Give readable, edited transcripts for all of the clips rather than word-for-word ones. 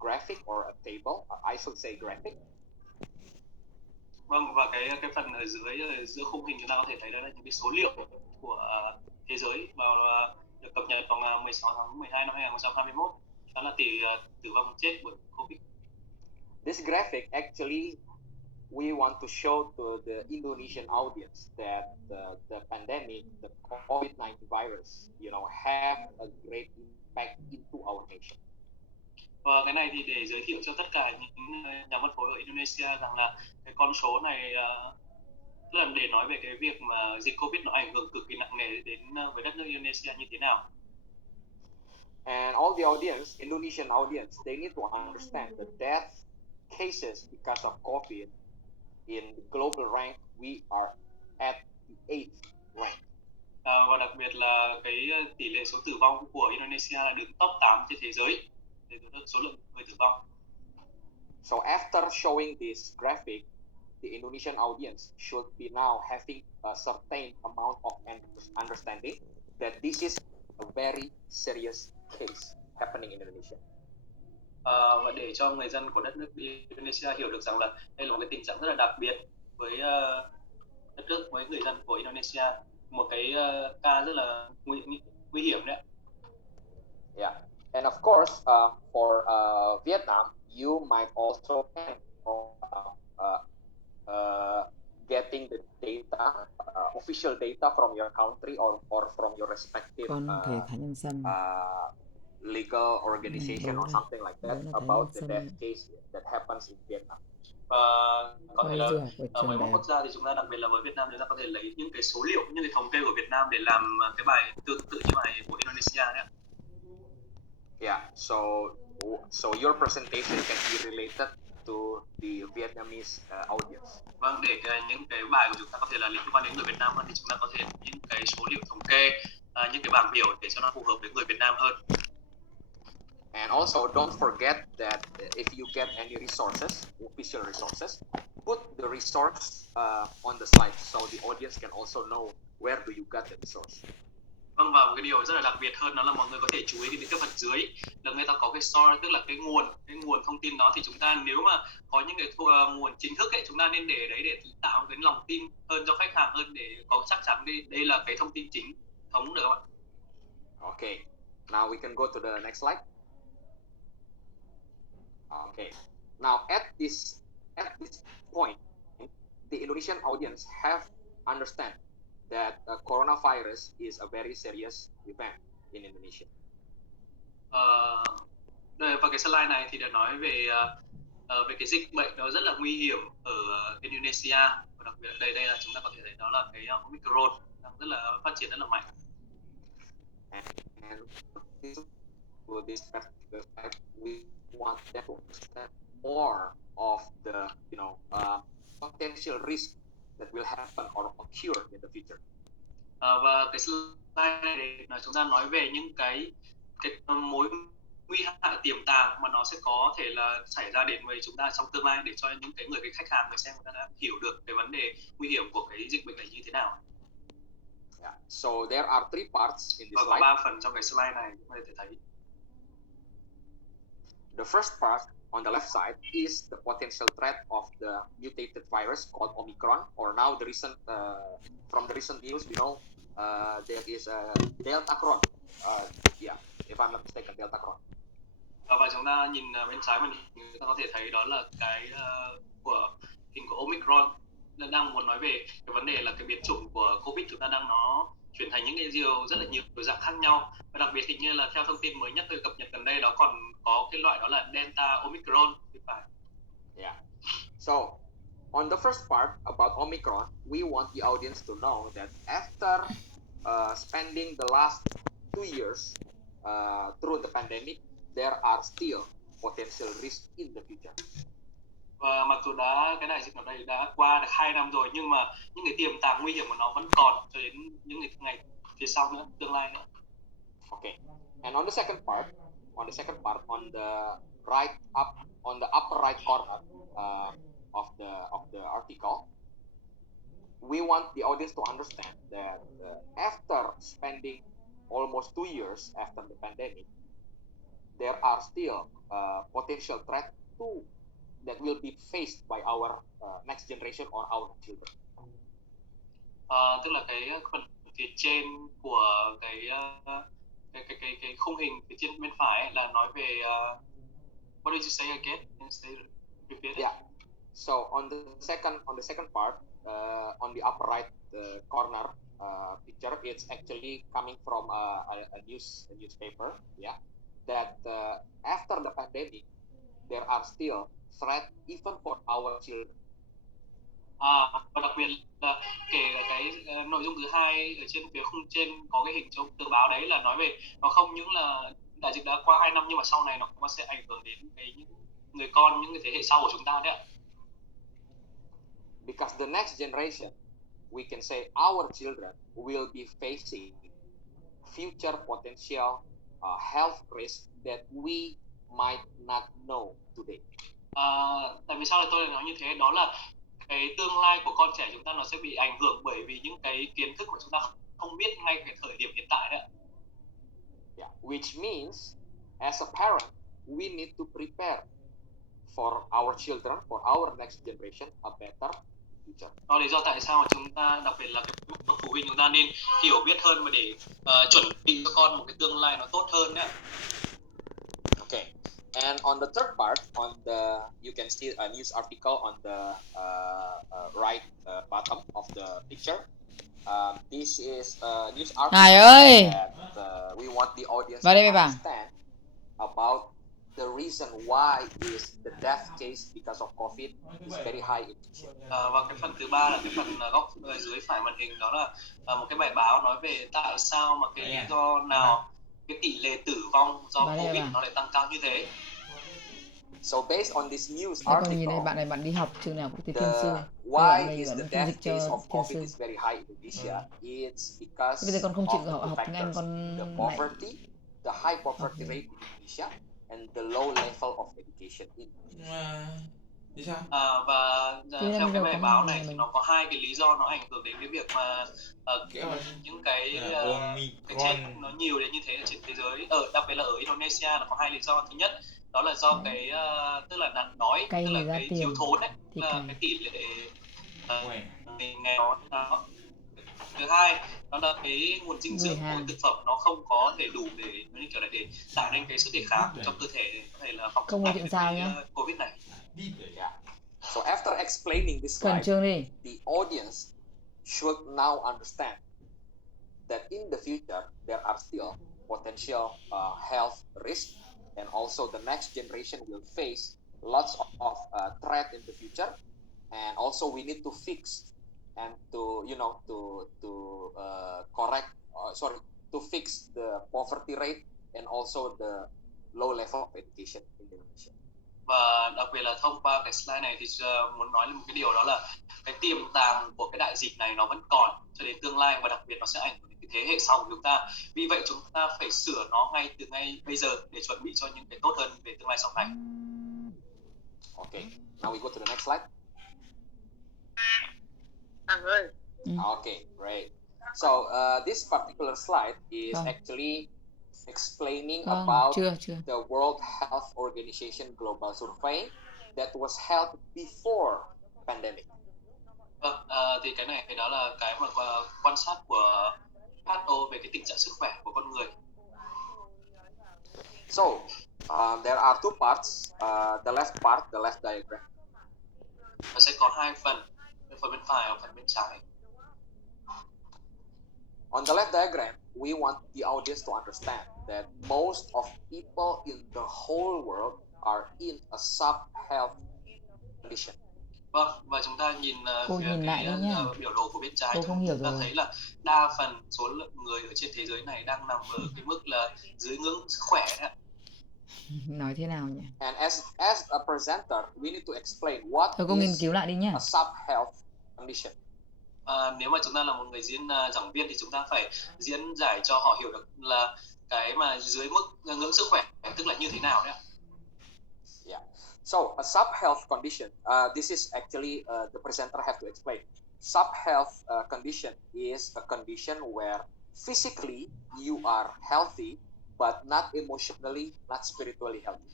graphic or a table. I should say graphic. Vâng, và cái phần ở giữa khung hình chúng ta có thể thấy đó là những cái số liệu của thế giới vào được cập nhật vào ngày 16 tháng 12 năm 2021. Đó là tỷ tử vong chết bởi Covid. This graphic actually we want to show to the Indonesian audience that the pandemic, the COVID-19 virus, have a great impact into our nation. Và cái này thì để giới thiệu cho tất cả những nhà phân phối ở Indonesia rằng là cái con số này, tức là để nói về cái việc mà dịch Covid nó ảnh hưởng cực kỳ nặng nề đến với đất nước Indonesia như thế nào. And all the audience, Indonesian audience, they need to understand the death cases because of COVID in the global rank, we are at the 8th rank. Và đặc biệt là cái tỷ lệ số tử vong của Indonesia là đứng top 8 trên thế giới về số lượng người tử vong. So after showing this graphic, the Indonesian audience should be now having a certain amount of understanding that this is a very serious case happening in Indonesia. Và để cho người dân của đất nước Indonesia hiểu được rằng là đây là một cái tình trạng rất là đặc biệt với đất nước, với người dân của Indonesia, một cái ca rất là nguy hiểm đấy. Yeah, and of course, for Vietnam, you might also getting the data, official data from your country or from your respective legal organization or something like that about the death case that happens in Vietnam. Và có thể là với một quốc gia thì chúng ta, đặc biệt là với Việt Nam, chúng ta có thể lấy những cái số liệu, những cái thống kê của Việt Nam để làm cái bài tương tự như bài của Indonesia đấy. Yeah, so your presentation can be related to the Vietnamese audience. Vâng, để những cái bài của chúng ta có thể là liên quan đến người Việt Nam hơn thì chúng ta có thể những cái số liệu thống kê, những cái bảng biểu để cho nó phù hợp với người Việt Nam hơn. And also don't forget that if you get any resources, official resources, put the resource on the slide so the audience can also know where do you get the resource. Vâng, và một cái điều rất là đặc biệt hơn đó là mọi người có thể chú ý đến cái phần dưới là người ta có cái source, tức là cái nguồn thông tin đó, thì chúng ta nếu mà có những cái nguồn chính thức ấy, chúng ta nên để đấy để tạo cái lòng tin hơn cho khách hàng hơn, để có chắc chắn đây là cái thông tin chính thống, được không ạ? Okay, now we can go to the next slide. Okay, now at this point, the Indonesian audience have understand that coronavirus is a very serious event in Indonesia. Và cái slide này thì đã nói về cái dịch bệnh nó rất là nguy hiểm ở Indonesia, và đặc biệt đây là chúng ta có thể thấy đó là cái Omicron đang rất là phát triển rất là mạnh. And for this particular slide, we want them to understand more of the potential risk that will happen or occur in the future. Và cái slide này là chúng ta nói về những cái mối nguy hại tiềm tàng mà nó sẽ có thể là xảy ra đến với chúng ta trong tương lai, để cho những cái người khách hàng, người xem, người ta đã hiểu được cái vấn đề nguy hiểm của cái dịch bệnh này như thế nào. Yeah. So there are 3 parts in this slide. Và có 3 phần trong cái slide này chúng ta có thể thấy. The first part on the left side is the potential threat of the mutated virus called Omicron, or now the recent from the recent news, there is a Delta Cron. Yeah, if I'm not mistaken, Delta Cron. Và chúng ta nhìn bên trái màn hình, chúng ta có thể thấy đó là cái của hình của Omicron. Đang muốn nói về cái vấn đề là cái biến chủng của Covid chúng ta nó chuyển thành những cái điều rất là nhiều dạng khác nhau, và đặc biệt hình như là theo thông tin mới nhất tôi cập nhật gần đây, đó còn có cái loại đó là Delta Omicron thì phải. Yeah. So on the first part about Omicron, we want the audience to know that after spending the last 2 years through the pandemic, there are still potential risks in the future. Và mặc dù cái đại dịch này đã qua được 2 năm rồi, nhưng mà những cái tiềm tàng nguy hiểm của nó vẫn còn cho đến những ngày phía sau nữa, tương lai nữa. Okay. And on the second part, on the right up, on the upper right corner of the article, we want the audience to understand that after spending almost 2 years after the pandemic, there are still potential threat to that will be faced by our next generation or our children. Tức là cái phần phía trên của cái khung hình phía trên bên phải ấy, là nói về what did you say again? Can you say repeat it? Yeah. So on the second part, on the upper right corner picture, it's actually coming from a newspaper. Yeah, that after the pandemic, there are still threats even for our children. Và đặc biệt là kể cả cái nội dung thứ hai ở trên phía khung trên có cái hình trong tờ báo đấy là nói về nó không những là đại dịch đã qua 2 năm nhưng mà sau này nó sẽ ảnh hưởng đến những người con, những cái thế hệ sau của chúng ta đấy ạ. Because the next generation, we can say our children will be facing future potential health risk that we might not know today. Tại vì sao là tôi lại nói như thế? Đó là cái tương lai của con trẻ chúng ta nó sẽ bị ảnh hưởng bởi vì những cái kiến thức của chúng ta không biết ngay cái thời điểm hiện tại đấy. Yeah, which means as a parent we need to prepare for our children, for our next generation a better future. Đó là lý do tại sao mà chúng ta, đặc biệt là cái bậc phụ huynh, chúng ta nên hiểu biết hơn và để chuẩn bị cho con một cái tương lai nó tốt hơn đấy. Okay. And on the third part, you can see a news article on the right bottom of the picture. This is a news article that we want the audience to understand about the reason why is the death case because of COVID is very high in Indonesia. Và cái phần thứ ba là cái phần góc dưới phải màn hình, đó là một cái bài báo nói về tại sao mà cái lý do nào cái tỷ lệ tử vong do Covid nó lại tăng cao như thế. So based on this news article, nhìn đây, bạn này bạn đi học trường nào quốc tế thiên sư. Why is the death case of COVID is very high in Indonesia? It's because bây giờ con không chịu of học tiếng Anh, con the poverty, the high poverty rate in Indonesia, and the low level of education in Indonesia. Và theo cái bài báo này thì nó có hai cái lý do nó ảnh hưởng đến cái việc mà những cái chết nó nhiều đến như thế ở trên thế giới, đặc biệt là ở Indonesia là có hai lý do. Thứ nhất đó là do cái tức là nạn đói, tức là cái thiếu thốn đấy, là cái tỷ lệ người nghèo đó. Thứ hai đó là cái nguồn dinh dưỡng của thực phẩm nó không có thể đủ để như kiểu là để tạo nên cái sức đề kháng trong cơ thể để có thể là phòng chống cái Covid này. Yeah. So after explaining this slide, the audience should now understand that in the future there are still potential health risks, and also the next generation will face lots of threat in the future, and also we need to fix and to to fix the poverty rate and also the low level of education in Indonesia. Và đặc biệt là thông qua cái slide này thì muốn nói lên một cái điều, đó là cái tiềm tàng của cái đại dịch này nó vẫn còn cho đến tương lai, và đặc biệt nó sẽ ảnh hưởng đến cái thế hệ sau của chúng ta. Vì vậy chúng ta phải sửa nó ngay từ ngay bây giờ để chuẩn bị cho những cái tốt hơn về tương lai sau này. Okay, now we go to the next slide. Okay, great. So this particular slide is actually explaining about the World Health Organization global survey that was held before pandemic. Thì cái này đó là cái mà quan sát của WHO về cái tình trạng sức khỏe của con người. So there are two parts. The left part, the left diagram. Nó sẽ có hai phần bên phải và phần bên trái. On the left diagram, we want the audience to understand that most of people in the whole world are in a sub-health condition. Vâng, và chúng ta nhìn phía cái biểu đồ của bên trái, chúng ta thấy là đa phần số lượng người ở trên thế giới này đang nằm ở cái mức là dưới ngưỡng sức khỏe đấy. Nói thế nào nhỉ? And as a presenter, we need to explain what nghiên cứu lại đi nhé. A sub-health condition. Nếu mà chúng ta là một người giảng viên thì chúng ta phải diễn giải cho họ hiểu được là cái mà dưới mức ngưỡng sức khỏe tức là như thế nào đấy ạ. Yeah. So a sub-health condition. This is actually the presenter have to explain. Sub-health condition is a condition where physically you are healthy but not emotionally, not spiritually healthy.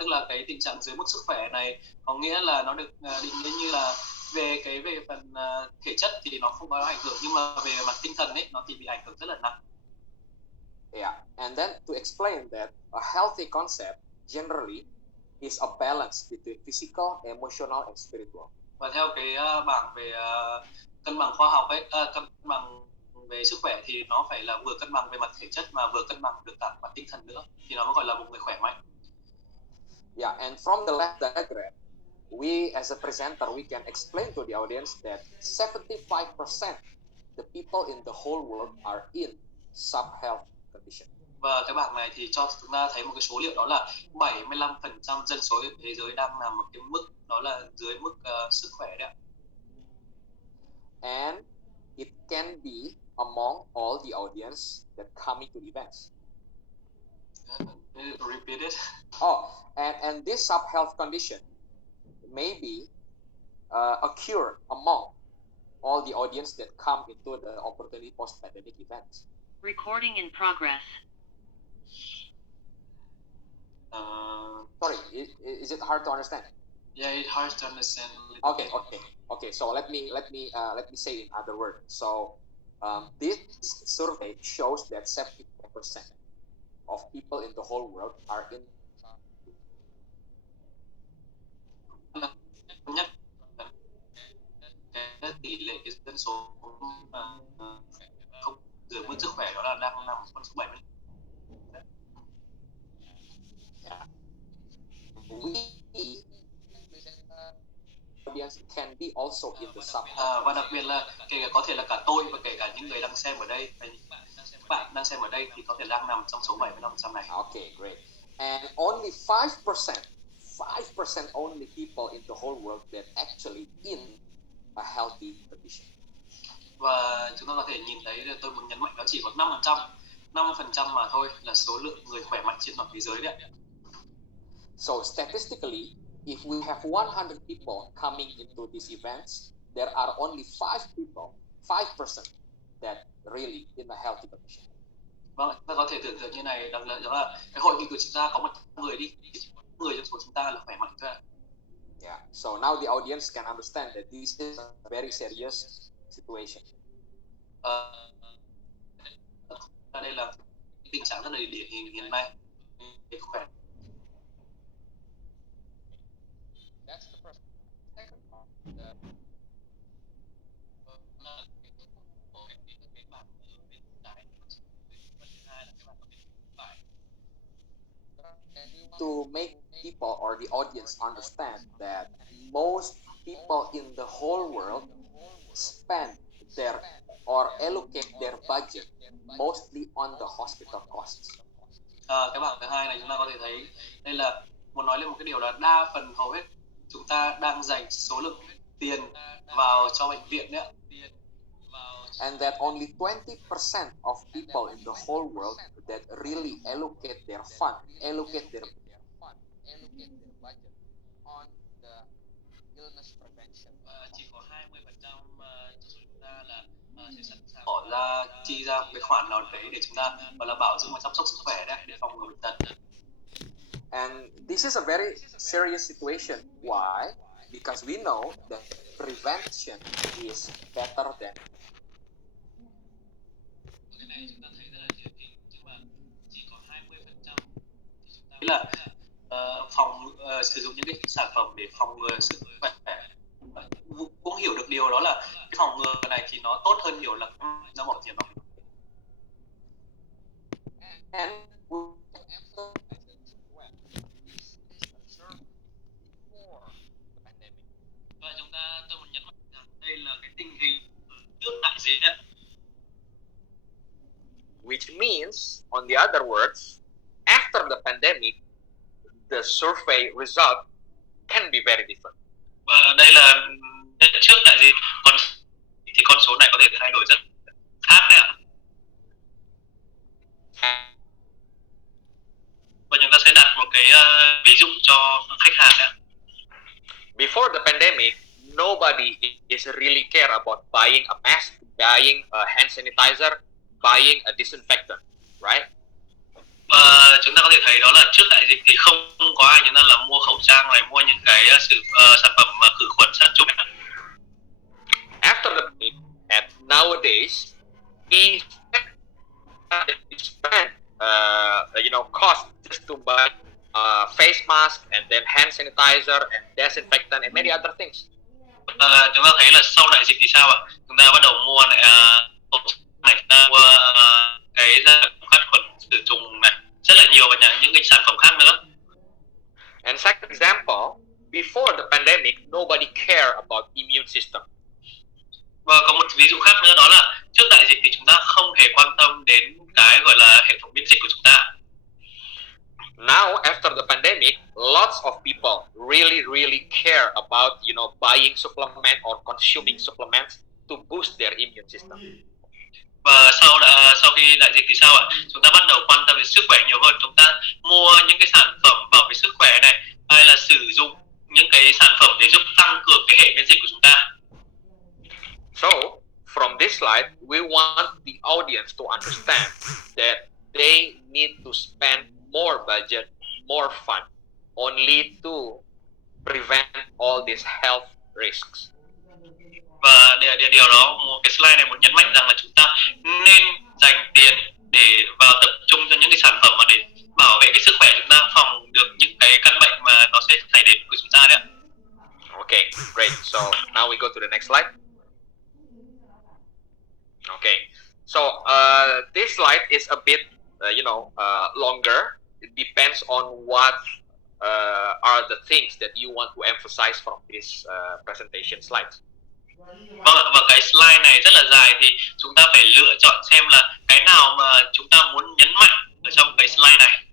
tức là cái tình trạng dưới mức sức khỏe này có nghĩa là nó được định nghĩa như là về phần thể chất thì nó không có ảnh hưởng, nhưng mà về mặt tinh thần ấy nó thì bị ảnh hưởng rất là nặng. Yeah, and then to explain that a healthy concept generally is a balance between physical, emotional, and spiritual. Và theo cái bảng về cân bằng khoa học ấy, cân bằng về sức khỏe thì nó phải là vừa cân bằng về mặt thể chất mà vừa cân bằng được cả mặt tinh thần nữa thì nó mới gọi là một người khỏe mạnh. Yeah, and from the left diagram, we as a presenter, we can explain to the audience that 75% the people in the whole world are in sub-health condition. Và cái bảng này thì cho chúng ta thấy một cái số liệu đó là 75% dân số trên thế giới đang nằm ở cái mức đó là dưới mức sức khỏe đấy ạ. And it can be among all the audience that coming to the events. Repeat it. Oh, and this sub-health condition may be occur among all the audience that come into the opportunity post-pandemic events. Recording in progress. Sorry, is it hard to understand? Yeah, it's hard to understand. Okay. So let me say it in other words. So this survey shows that 75% of people in the whole world are in. Nhất cái tỷ lệ dân số không dưới mức sức khỏe đó là đang nằm con số 70. Audience can be also in the sub. Và đặc biệt là kể cả có thể là cả tôi và kể cả những người đang xem ở đây, và những bạn đang xem ở đây thì có thể đang nằm trong số 75% này. Okay, great. And only 5% only people in the whole world that actually in a healthy condition. Và chúng ta có thể nhìn thấy, tôi muốn nhấn mạnh đó chỉ có 5% mà thôi là số lượng người khỏe mạnh trên toàn thế giới đấy ạ. So statistically, if we have 100 people coming into these events, there are only 5% that really in a healthy condition. Vâng, ta có thể tưởng tượng như này, đó là cái hội nghị của chúng ta có 100 người đi, người trong số chúng ta là khỏe mạnh thôi. Yeah. So now the audience can understand that this is a very serious situation. Đây là tình trạng rất là điển hình hiện nay về khỏe. To make people or the audience understand that most people in the whole world spend their or allocate their budget mostly on the hospital costs. Cái bảng thứ hai này chúng ta có thể thấy đây là muốn nói lên một cái điều là đa phần hầu hết chúng ta đang dành số lượng tiền vào cho bệnh viện đấy. And that only 20% of people in the whole world that really allocate their budget on the illness prevention. Chỉ có 20% trong số chúng ta là sẽ sẵn sàng bỏ ra chi ra một cái khoản nào đấy để chúng ta gọi là bảo dưỡng và chăm sóc sức khỏe đấy, để phòng ngừa bệnh tật. And this is a very serious situation. Why? Because we know that prevention is better than. Cái này chúng ta thấy rất là điển hình, nhưng mà chỉ có 20% thì chúng ta là sử dụng những cái sản phẩm để phòng ngừa sức khỏe. Cũng hiểu được điều đó là cái phòng ngừa này thì nó tốt hơn nhiều là nó bỏ tiền vào. And và tôi muốn nhấn mạnh rằng đây là cái tình hình trước đại dịch đấy. Which means, on the other words, after the pandemic, the survey result can be very different. Và đây là trước đại dịch, thì con số này có thể thay đổi rất khác đấy ạ. Và chúng ta sẽ đặt một cái ví dụ cho khách hàng đấy ạ. Before the pandemic, nobody is really care about buying a mask, buying a hand sanitizer, buying a disinfectant, right? Và chúng ta có thể thấy đó là trước đại dịch thì không có ai chúng ta cái sản phẩm khử khuẩn sát trùng. After the pandemic, and nowadays, we spend cost just to buy face mask and then hand sanitizer and disinfectant and many other things. Chúng ta thấy là sau đại dịch thì sao ạ? Chúng ta bắt đầu mua lại mua cái sản phẩm sát khuẩn khử trùng này, rất là nhiều và những cái sản phẩm khác nữa. And second example, before the pandemic, nobody cared about immune system. Và có một ví dụ khác nữa, đó là trước đại dịch thì chúng ta không hề quan tâm đến cái gọi là hệ thống miễn dịch của chúng ta. Now, after the pandemic, lots of people really care about, buying supplement or consuming supplements to boost their immune system. Và sau khi đại dịch thì sao ạ? Chúng ta bắt đầu quan tâm đến sức khỏe nhiều hơn. Chúng ta mua những cái sản phẩm bảo vệ sức khỏe này, hay là sử dụng những cái sản phẩm để giúp tăng cường cái hệ miễn dịch của chúng ta. So, from this slide, we want the audience to understand that they need to spend more budget, more fund, only to prevent all these health risks. Và điều đó, một cái slide này muốn nhấn mạnh rằng là chúng ta nên dành tiền để vào tập trung cho những cái sản phẩm mà để bảo vệ cái sức khỏe chúng ta, phòng được những cái căn bệnh mà nó sẽ xảy đến của chúng ta đấy ạ. Okay, great. So now we go to the next slide. Okay, so this slide is a bit, longer. It depends on what are the things that you want to emphasize from this presentation slides. Vâng ạ, và cái slide này rất là dài thì chúng ta phải lựa chọn xem là cái nào mà chúng ta muốn nhấn mạnh ở trong cái slide này.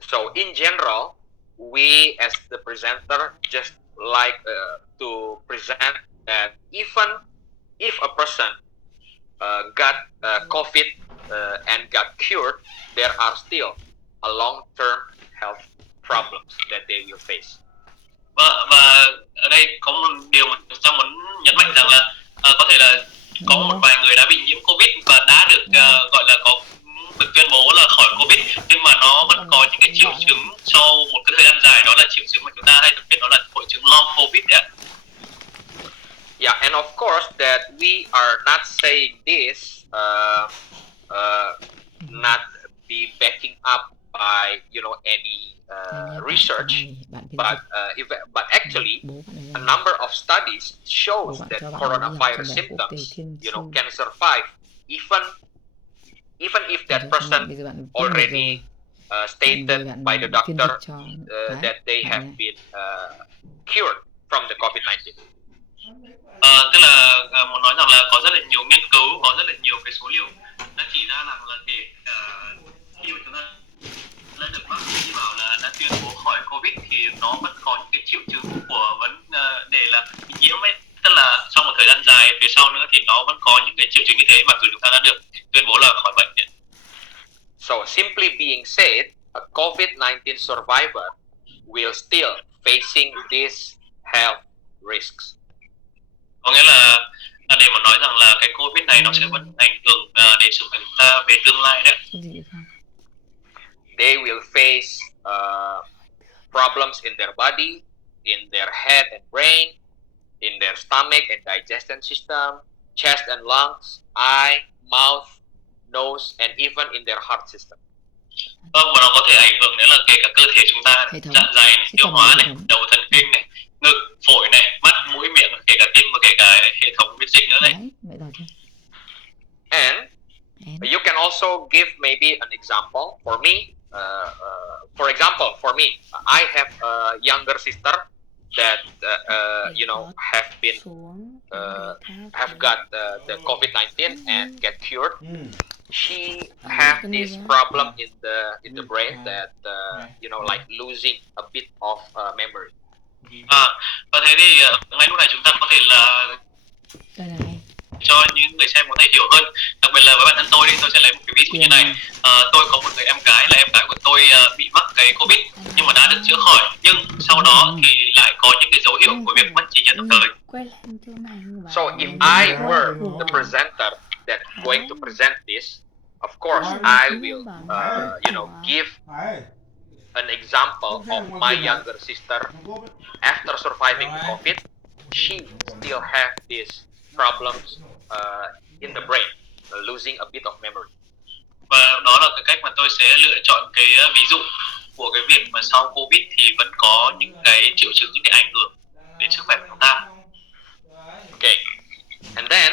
So in general, we as the presenter just like to present that even if a person got COVID and got cured, there are still a long-term health problems that they will face. Và ở đây có một điều mà chúng ta muốn nhấn mạnh rằng là có thể là có một vài người đã bị nhiễm Covid và đã được gọi là có được tuyên bố là khỏi Covid, nhưng mà nó vẫn có những cái triệu chứng sau một cái thời gian dài, đó là triệu chứng mà chúng ta hay được biết đó là hội chứng long Covid đấy ạ. Yeah, and of course that we are not saying this not be backing up by any research, but actually a number of studies shows that coronavirus symptoms, can survive even if that person already stated by the doctor that they have been cured from the COVID-19. Tức là muốn nói rằng là có rất là nhiều nghiên cứu, có rất là nhiều cái số liệu đã chỉ ra rằng là kể khi mà chúng ta đã được bác sĩ bảo là đã tuyên bố khỏi Covid thì nó vẫn có những cái triệu chứng của vấn đề là bị nhiễm ấy, tức là sau một thời gian dài phía sau nữa thì nó vẫn có những cái triệu chứng như thế mặc dù chúng ta đã được tuyên bố là khỏi bệnh. So simply being said, a COVID-19 survivor will still facing these health risks. Có nghĩa là để mà nói rằng là cái Covid này nó sẽ vẫn ảnh hưởng đến sức khỏe của chúng ta về tương lai đấy. They will face problems in their body, in their head and brain, in their stomach and digestion system, chest and lungs, eye, mouth, nose, and even in their heart system. Vâng, và nó có thể ảnh hưởng đến là kể cả cơ thể chúng ta, dạ dày này, tiêu hóa này, đầu thần kinh này, ngực, phổi này, mắt, mũi, miệng, kể cả tim và kể cả hệ thống miễn dịch nữa này. And you can also give maybe an example. For me, I have a younger sister that have got the COVID-19 and get cured. She have this problem in the brain that like losing a bit of memory. Và thế thì ngay lúc này chúng ta có thể là cho những người xem có thể hiểu hơn, đặc biệt là với bản thân tôi đi, tôi sẽ lấy một cái ví dụ như này. Tôi có một người em gái là em gái của tôi bị mắc cái Covid nhưng mà đã được chữa khỏi, nhưng sau đó thì lại có những cái dấu hiệu của việc mất trí nhớ tạm thời. So if I were the presenter that going to present this, of course I will give an example of my younger sister. After surviving the COVID, she still have these problems in the brain, losing a bit of memory. Và đó là cái cách mà tôi sẽ lựa chọn cái ví dụ của cái việc mà sau Covid thì vẫn có những cái triệu chứng, những cái ảnh hưởng đến sức khỏe của chúng ta. Okay, and then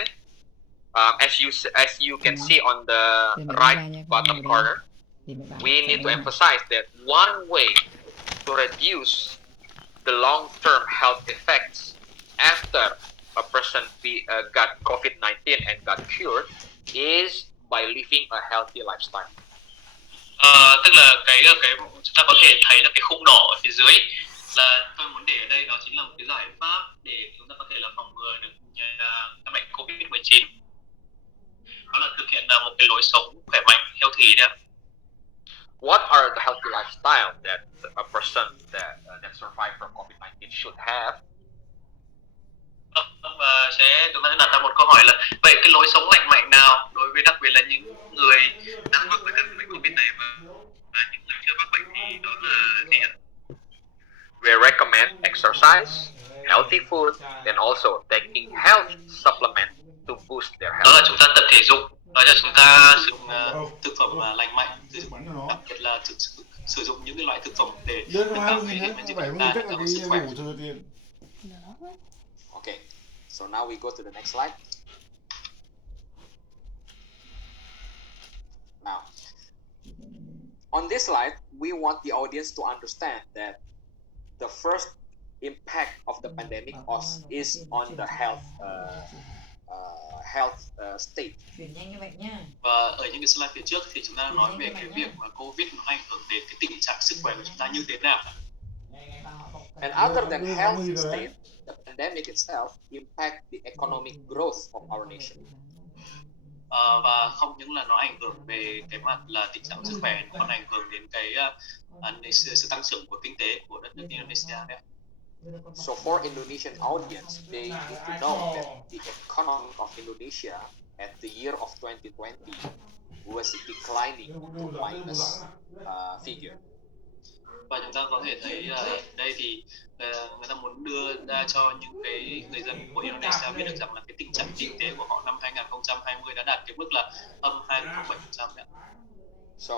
as you can see on the right bottom corner, we need to emphasize that one way to reduce the long-term health effects after a person got COVID-19 and got cured is by living a healthy lifestyle. Tức là cái chúng ta có thể thấy là cái khung đỏ ở phía dưới là tôi muốn để ở đây, đó chính là một cái giải pháp để chúng ta có thể là phòng ngừa được căn bệnh COVID-19. Đó là thực hiện một cái lối sống khỏe mạnh, healthy đấy. What are the healthy lifestyle that a person that survived from COVID-19 should have? Và chúng ta sẽ đặt ra một câu hỏi là vậy cái lối sống lành mạnh nào đối với đặc biệt là những người đang mắc với căn bệnh Covid này và những người chưa mắc bệnh thì đó là gì ạ? We recommend exercise, healthy food, and also taking health supplement to boost their Đó là health. chúng ta tập thể dục, đó là chúng ta sử dụng thực phẩm lành mạnh, đặc biệt là sử dụng những cái loại thực phẩm để nâng cao cái hệ miễn dịch của chúng ta, nâng cao sức khỏe. Okay, so now we go to the next slide. Now, on this slide, we want the audience to understand that the first impact of the pandemic is on the health state. Và ở những cái slide phía trước thì chúng ta nói về cái việc mà Covid nó ảnh hưởng đến cái tình trạng sức khỏe của chúng ta như thế nào. And other than health state, the pandemic itself impact the economic growth of our nation. Và không những là nó ảnh hưởng về cái mặt là tình trạng sức khỏe, nó còn ảnh hưởng đến cái sự tăng trưởng của kinh tế của đất nước Indonesia đấy. So for Indonesian audience, they need to know that the economy of Indonesia at the year of 2020 was declining to minus figure. Và chúng ta có thể thấy ở đây thì người ta muốn đưa ra cho những cái người dân của Indonesia biết được rằng là cái tình trạng kinh tế của họ năm 2020 đã đạt cái mức là âm 2,7% đấy. So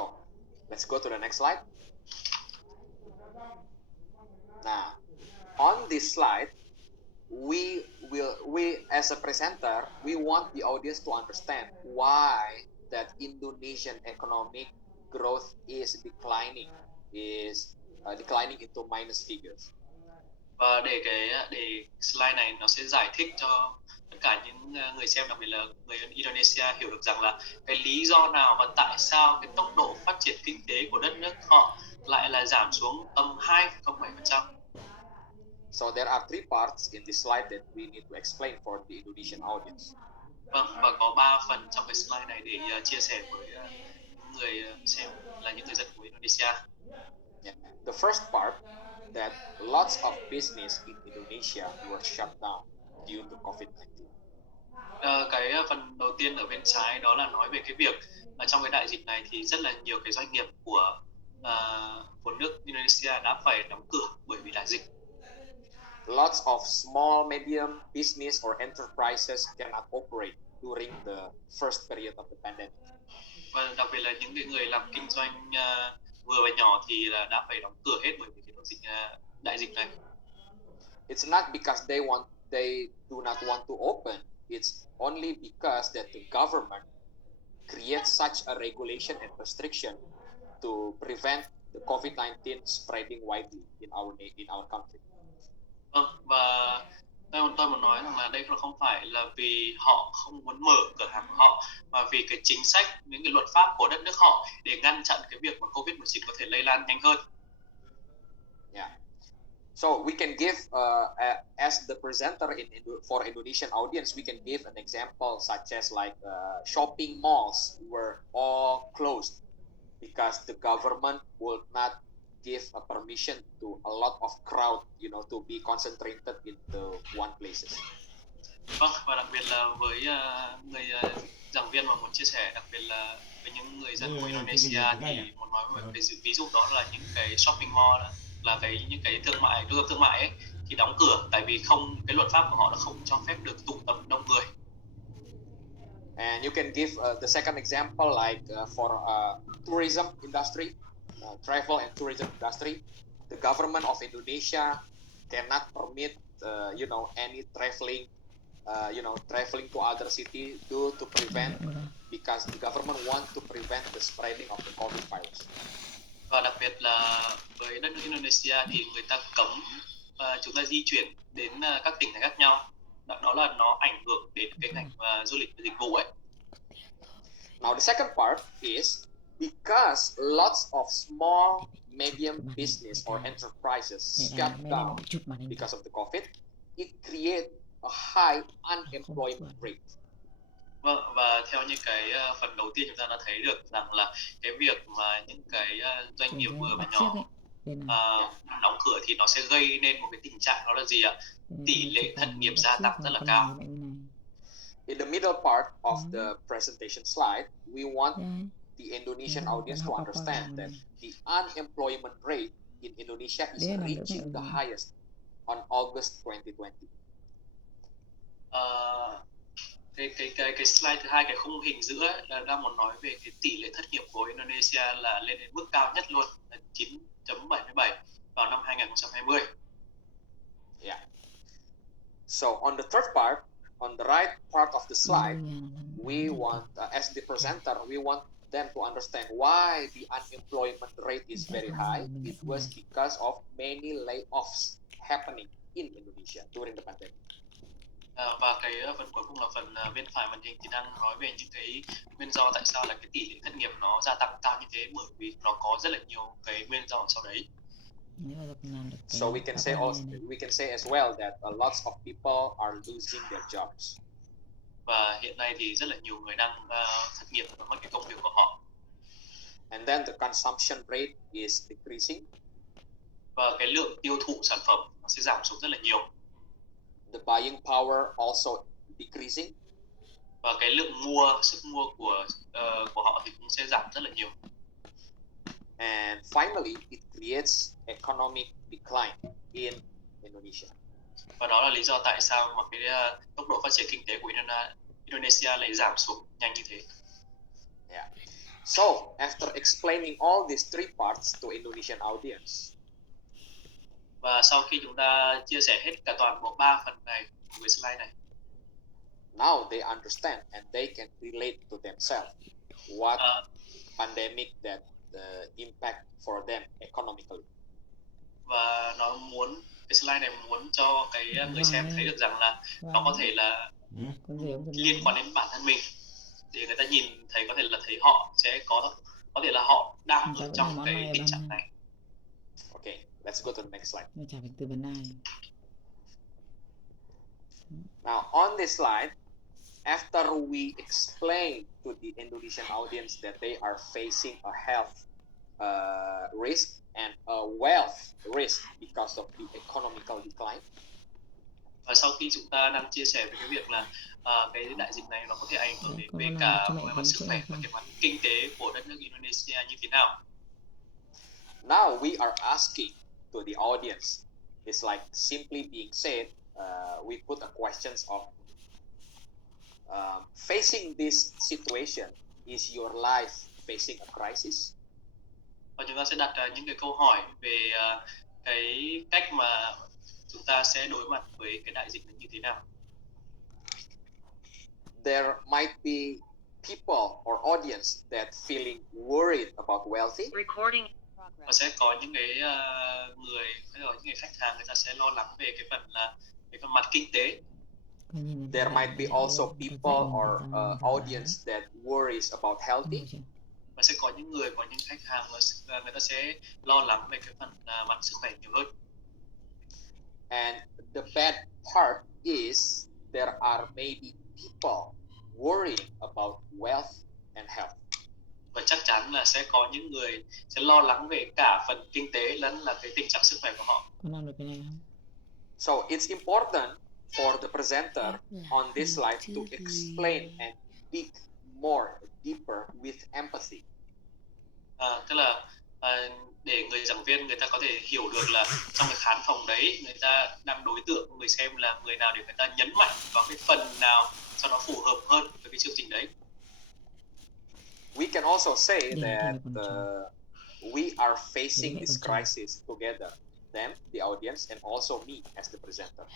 let's go to the next slide. Now, on this slide, we as a presenter, we want the audience to understand why that Indonesian economic growth is declining into minus figures. Và để slide này nó sẽ giải thích cho tất cả những người xem, đặc biệt là người Indonesia hiểu được rằng là cái lý do nào và tại sao cái tốc độ phát triển kinh tế của đất nước họ lại là giảm xuống âm 2,7%. So there are three parts in this slide that we need to explain for the Indonesian audience. Vâng, và có 3 phần trong cái slide này để chia sẻ với những người xem là những người dân của Indonesia. Yeah. The first part, that lots of business in Indonesia were shut down due to COVID-19. Cái phần đầu tiên ở bên trái đó là nói về cái việc trong cái đại dịch này thì rất là nhiều cái doanh nghiệp của nước Indonesia đã phải đóng cửa bởi vì đại dịch. Lots of small, medium business or enterprises cannot operate during the first period of the pandemic. Và đặc biệt là những cái người làm kinh doanh vừa và nhỏ thì là đã phải đóng cửa hết bởi vì cái đại dịch này. It's not because they do not want to open. It's only because that the government creates such a regulation and restriction to prevent the COVID-19 spreading widely in our country. Và tôi muốn nói rằng là đây không phải là vì họ không muốn mở cửa hàng của họ, mà vì cái chính sách, những cái luật pháp của đất nước họ để ngăn chặn cái việc mà COVID-19 có thể lây lan nhanh hơn. Yeah. So we can give, as the presenter for Indonesian audience, we can give an example such as like shopping malls were all closed because the government would not give a permission to a lot of crowd, to be concentrated into one places. Vâng, và đặc biệt là với người giảng viên mà muốn chia sẻ, đặc biệt là với những người dân của Indonesia thì muốn nói về ví dụ đó là những cái shopping mall đó, là những cái trung tâm thương mại ấy thì đóng cửa tại vì cái luật pháp của họ nó không cho phép được tụ tập đông người. And you can give the second example, like for tourism industry, travel and tourism industry, the government of Indonesia cannot permit, any traveling, traveling to other city due to prevent, because the government want to prevent the spreading of the COVID virus. Và đặc biệt là với đất nước Indonesia thì người ta cấm chúng ta di chuyển đến các tỉnh thành khác nhau. Đó là nó ảnh hưởng đến cái ngành du lịch và dịch vụ ấy. Now the second part is because lots of small, medium business or enterprises shut down because of the COVID, it creates a high unemployment rate. Vâng, và theo như cái phần đầu tiên chúng ta đã thấy được rằng là cái việc mà những cái doanh nghiệp vừa và nhỏ đóng cửa thì nó sẽ gây nên một cái tình trạng, đó là gì ạ? Tỷ lệ thất nghiệp gia tăng rất là cao. In the middle part of the presentation slide, we want the Indonesian audience to understand that the unemployment rate in Indonesia is reaching the highest on August 2020. Cái slide thứ hai, cái khung hình giữa ấy, là đang muốn nói về cái tỷ lệ thất nghiệp của Indonesia là lên đến mức cao nhất luôn, là 9.77 vào năm 2020. Yeah. So on the third part, on the right part of the slide, we want, as the presenter, we want them to understand why the unemployment rate is very high. It was because of many layoffs happening in Indonesia during the pandemic. Và cái phần cuối cùng là phần bên phải màn hình thì đang nói về những cái nguyên do tại sao là cái tỷ lệ thất nghiệp nó gia tăng cao như thế, bởi vì nó có rất là nhiều cái nguyên do sau đấy. So we can say as well that lots of people are losing their jobs. Và hiện nay thì rất là nhiều người đang thất nghiệp và mất cái công việc của họ. And then the consumption rate is decreasing. Và cái lượng tiêu thụ sản phẩm nó sẽ giảm xuống rất là nhiều. The buying power also decreasing. Và cái lượng sức mua của họ thì cũng sẽ giảm rất là nhiều. And finally, it creates economic decline in Indonesia. Và đó là lý do tại sao mà cái tốc độ phát triển kinh tế của Indonesia lại giảm xuống nhanh như thế. Yeah. So, after explaining all these three parts to Indonesian audience, và sau khi chúng ta chia sẻ hết cả toàn bộ 3 phần này của cái slide này, now they understand and they can relate to themselves what pandemic that impact for them economically. Và cái slide này muốn cho cái người xem thấy được rằng là nó có thể là liên quan đến bản thân mình, để người ta nhìn thấy, có thể là thấy họ sẽ có thể là họ đang ở trong cái tình trạng này. Okay, let's go to the next slide. Now on this slide, after we explain to the Indonesian audience that they are facing a health risk and a wealth risk because of the economical decline. Và sau khi chúng ta đang chia sẻ về cái việc là cái đại dịch này nó có thể ảnh hưởng đến về cả mặt sức khỏe và cái mặt kinh tế của đất nước Indonesia như thế nào. Now we are asking to the audience. It's like simply being said. We put a questions of facing this situation. Is your life facing a crisis? Và chúng ta sẽ đặt những cái câu hỏi về cái cách mà chúng ta sẽ đối mặt với cái đại dịch này như thế nào. There might be people or audience that feeling worried about wealthy. Và sẽ có những cái những người khách hàng, người ta sẽ lo lắng về cái phần mặt kinh tế. There might be also people or audience that worries about healthy. Và sẽ có những khách hàng mà người ta sẽ lo lắng về cái phần mặt sức khỏe nhiều hơn. And the bad part is there are maybe people worrying about wealth and health. Và chắc chắn là sẽ có những người sẽ lo lắng về cả phần kinh tế lẫn là cái tình trạng sức khỏe của họ. So it's important for the presenter on this slide to explain and dig more deeper with empathy. Tức là để người giảng viên người ta có thể hiểu được là trong cái khán phòng đấy người ta đang đối tượng người xem là người nào để người ta nhấn mạnh vào cái phần nào cho nó phù hợp hơn với cái chương trình đấy. We can also say that we are facing this crisis together, them, the audience, and also me as the presenter.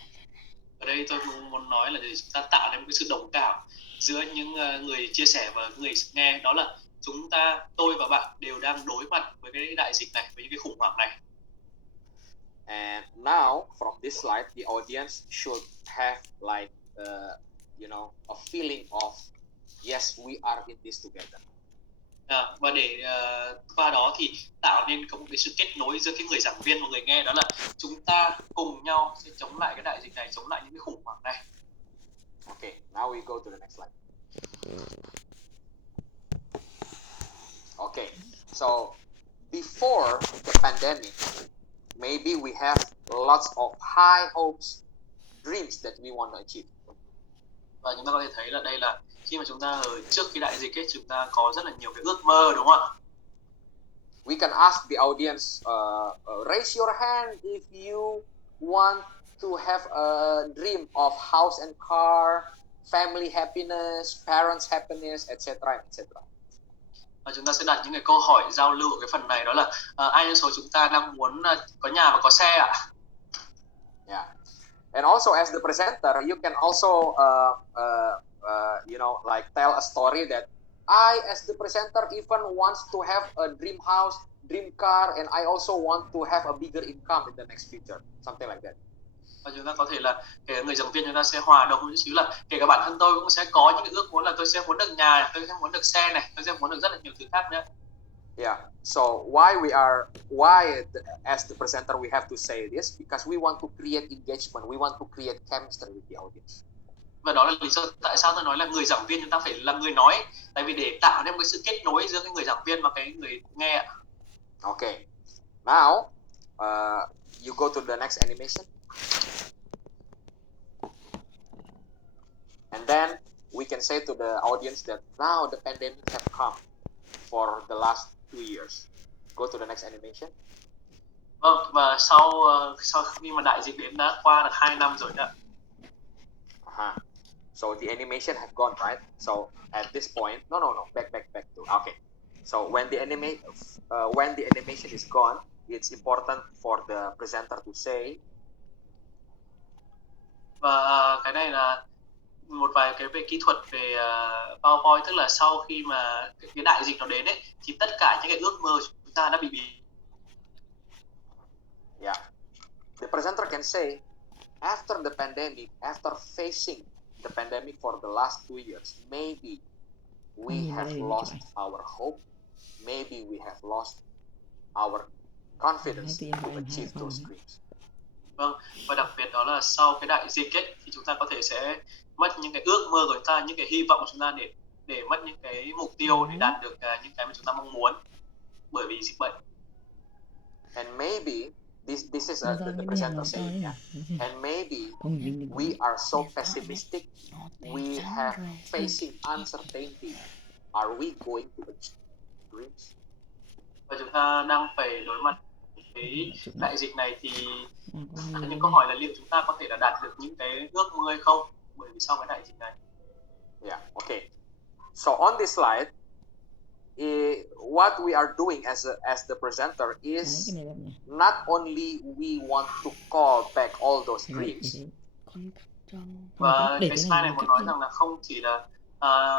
Ở đây tôi muốn nói là để chúng ta tạo nên một cái sự đồng cảm giữa những người chia sẻ và người nghe, đó là chúng ta, tôi và bạn đều đang đối mặt với cái đại dịch này, với những cái khủng hoảng này. And now, from this slide, the audience should have like, a feeling of, yes, we are in this together. Và để qua đó thì tạo nên có một cái sự kết nối giữa cái người giảng viên và người nghe, đó là chúng ta cùng nhau sẽ chống lại cái đại dịch này, chống lại những cái khủng hoảng này. Okay, now we go to the next slide. Okay, so before the pandemic, maybe we have lots of high hopes, dreams that we want to achieve. Và chúng ta có thể thấy là đây là khi mà chúng ta ở trước cái đại dịch ấy, chúng ta có rất là nhiều cái ước mơ, đúng không ạ? We can ask the audience, raise your hand if you want to have a dream of house and car, family happiness, parents happiness, etc., etc. Và chúng ta sẽ đặt những cái câu hỏi giao lưu ở cái phần này, đó là ai trong số chúng ta đang muốn có nhà và có xe ạ? Yeah. And also as the presenter, you can also like tell a story that I, as the presenter, even wants to have a dream house, dream car, and I also want to have a bigger income in the next future, something like that. Và chúng ta có thể là kể người giảng viên chúng ta sẽ hòa đồng với chứ là kể cả bản thân tôi cũng sẽ có những cái ước muốn là tôi sẽ muốn được nhà, tôi sẽ muốn được xe này, tôi sẽ muốn được rất là nhiều thứ khác nữa. Yeah. So as the presenter we have to say this because we want to create engagement, we want to create chemistry with the audience. Và đó là lý do tại sao tôi nói là người giảng viên chúng ta phải là người nói, tại vì để tạo nên một cái sự kết nối giữa cái người giảng viên và cái người nghe. Okay. Now, you go to the next animation. And then we can say to the audience that now the pandemic have come for the last 2 years. Go to the next animation. Vâng, và sau khi mà đại dịch đến đã qua được 2 năm rồi đó. So the animation have gone, right? So at this point, no, back to, okay. So when the animation is gone, it's important for the presenter to say. Và cái này là một vài cái về kỹ thuật về PowerPoint, tức là sau khi mà cái đại dịch nó đến ấy, thì tất cả những cái ước mơ của chúng ta đã bị Yeah. The presenter can say, after the pandemic, after facing the pandemic for the last 2 years, maybe we have lost our hope, maybe we have lost our confidence to achieve those dreams. Vâng, và đặc biệt đó là sau cái đại dịch ấy, thì chúng ta có thể sẽ mất những cái ước mơ của chúng ta, những cái hy vọng của chúng ta để mất những cái mục tiêu để đạt được những cái mà chúng ta mong muốn bởi vì dịch bệnh. And maybe this is the presenter saying, and maybe we are so pessimistic, we have facing uncertainty. Are we going to achieve dreams? Và chúng ta đang phải đối mặt với đại dịch này thì những câu hỏi là liệu chúng ta có thể là đạt được những cái ước mơ hay không bởi vì sau cái đại dịch này. Yeah, okay. So on this slide, what we are doing as the presenter is not only we want to call back all those dreams. Và cái slide này muốn nói rằng là không chỉ là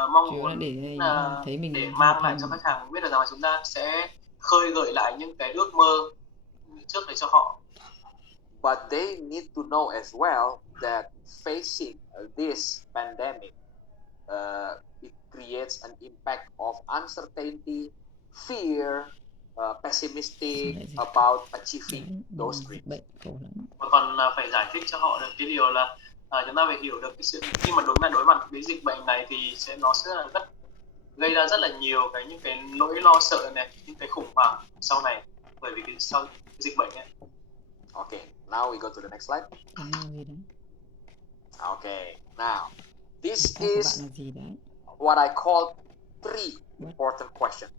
mong muốn để mang lại cho khách hàng biết được rằng là chúng ta sẽ khơi gợi lại những cái ước mơ trước đấy cho họ. But they need to know as well that facing this pandemic, it creates an impact of uncertainty, fear, pessimistic about achieving those dreams. Và còn phải giải thích cho họ được cái điều là chúng ta phải hiểu được cái sự khi mà đối mặt với dịch bệnh này thì nó sẽ gây ra rất là nhiều những cái nỗi lo sợ này, những cái khủng hoảng sau này bởi vì sau dịch bệnh ấy. Okay, now we go to the next slide. Okay, now this Mục tiêu của bạn is là gì đấy? what I call three important questions.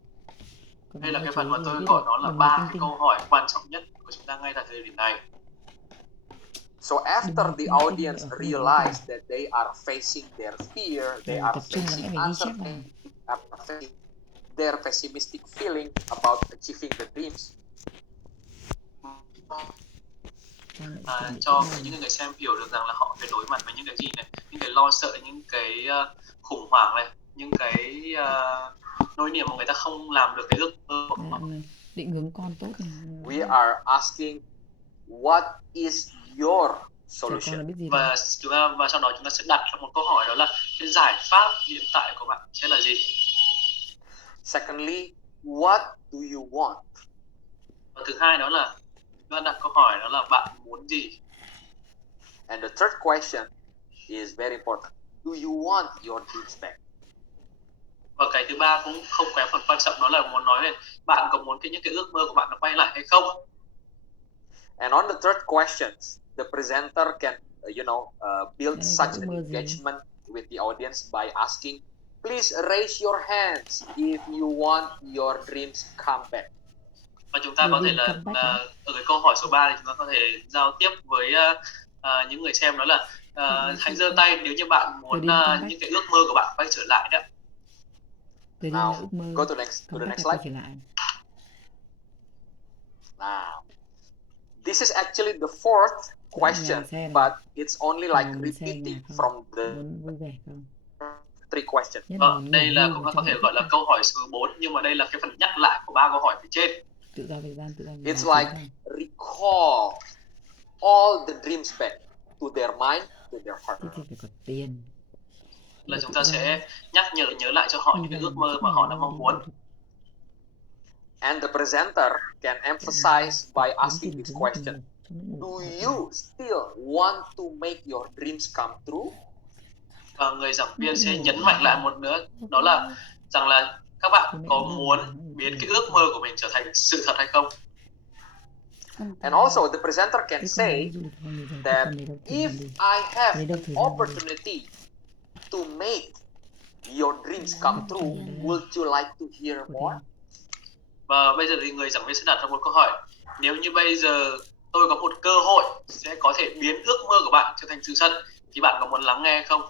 Các Đây bạn là ghi cái chú phần mà rồi, tôi viết gọi được nó là đồng ba hồ cái tinh tinh. câu hỏi quan trọng nhất của chúng ta ngay tại thời điểm này. So after Đừng the tinh tinh audience ở một realize that they are facing their fear, they Rồi are tập trung là facing hãy phải ghi chép vào. uncertainty, are facing their pessimistic feeling about achieving the dreams. Cho những người xem hiểu được rằng là họ phải đối mặt với những cái gì này, những cái lo sợ, những cái khủng hoảng này, những cái nỗi niềm mà người ta không làm được cái ước mơ của họ. Định hướng con tốt này. We are asking, what is your Trẻ con solution? là biết gì đâu. Và sau đó chúng ta sẽ đặt ra một câu hỏi, đó là cái giải pháp hiện tại của bạn sẽ là gì? Secondly, what do you want? Và thứ hai đó là chúng ta đặt câu hỏi đó là bạn muốn gì? And the third question is very important. Do you want your dreams back? Và cái thứ ba cũng không kém phần quan trọng, đó là muốn nói về bạn có muốn những cái ước mơ của bạn nó quay lại hay không? And on the third questions, the presenter can, build such an engagement with the audience by asking, please raise your hands if you want your dreams come back. Và chúng ta có thể là ở cái câu hỏi số 3 thì chúng ta có thể giao tiếp với những người xem, đó là hãy giơ tay nếu như bạn muốn những cái ước mơ của bạn quay trở lại đó. Now, go to the next slide. Now, this is actually the fourth question, but it's only like repeating from the three questions. Đây là cũng có thể gọi là câu hỏi số 4, nhưng mà đây là cái phần nhắc lại của ba câu hỏi phía trên. It's like recall all the dreams back to their mind, to their heart. Là chúng ta sẽ nhớ lại cho họ những cái ước mơ mà họ đã mong muốn. And the presenter can emphasize by asking this question: do you still want to make your dreams come true? Và người giảng viên sẽ nhấn mạnh lại một nữa, đó là rằng là các bạn có muốn biến cái ước mơ của mình trở thành sự thật hay không? And also the presenter can say that if I have an opportunity to make your dreams come true, would you like to hear more? Và bây giờ thì người giảng viên sẽ đặt ra một câu hỏi: nếu như bây giờ tôi có một cơ hội sẽ có thể biến ước mơ của bạn trở thành sự thật, thì bạn có muốn lắng nghe không?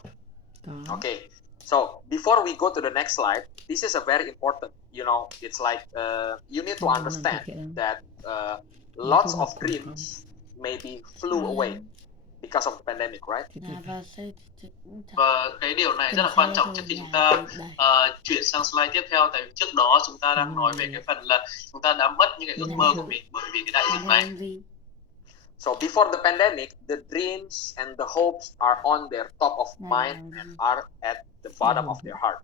Okay, so before we go to the next slide, this is a very important, it's like you need to understand that lots of dreams maybe flew away because of the pandemic, right? Và cái điều này rất là quan trọng trước khi chúng ta chuyển sang slide tiếp theo. Tại trước đó chúng ta đang nói về cái phần là chúng ta đã mất những cái ước mơ của mình bởi vì cái đại dịch này. So before the pandemic, the dreams and the hopes are on their top of mind and are at the bottom of their heart.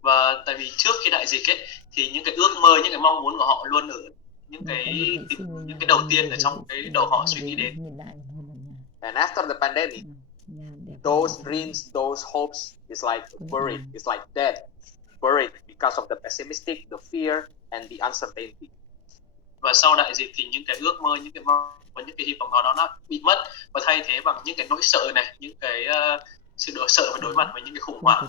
Và tại vì trước khi đại dịch ấy, thì những cái ước mơ, những cái mong muốn của họ luôn ở những cái đầu tiên ở trong cái đầu họ suy nghĩ đến. And after the pandemic, those dreams, those hopes is like buried, it's like dead, buried because of the pessimistic, the fear and the uncertainty. Và sau đại dịch thì những cái ước mơ, những cái mong và những cái hy vọng đó nó đã bị mất và thay thế bằng những cái nỗi sợ này, những cái sự sợ và đối mặt với những cái khủng hoảng.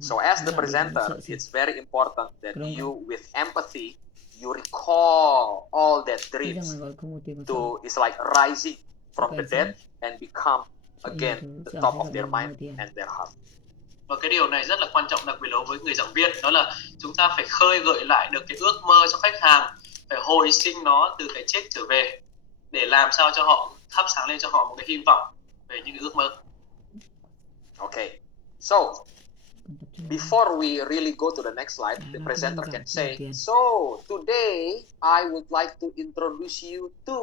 So as the presenter, it's very important that you, with empathy, you recall all that dreams it's like rising from the dead and become again the top of their mind and their heart. Và cái điều này rất là quan trọng, đặc biệt đối với người giảng viên, đó là chúng ta phải khơi gợi lại được cái ước mơ cho khách hàng, phải hồi sinh nó từ cái chết trở về để làm sao cho họ thắp sáng lên cho họ một cái hy vọng về những cái ước mơ. Okay, so before we really go to the next slide, the presenter can say, so today I would like to introduce you to.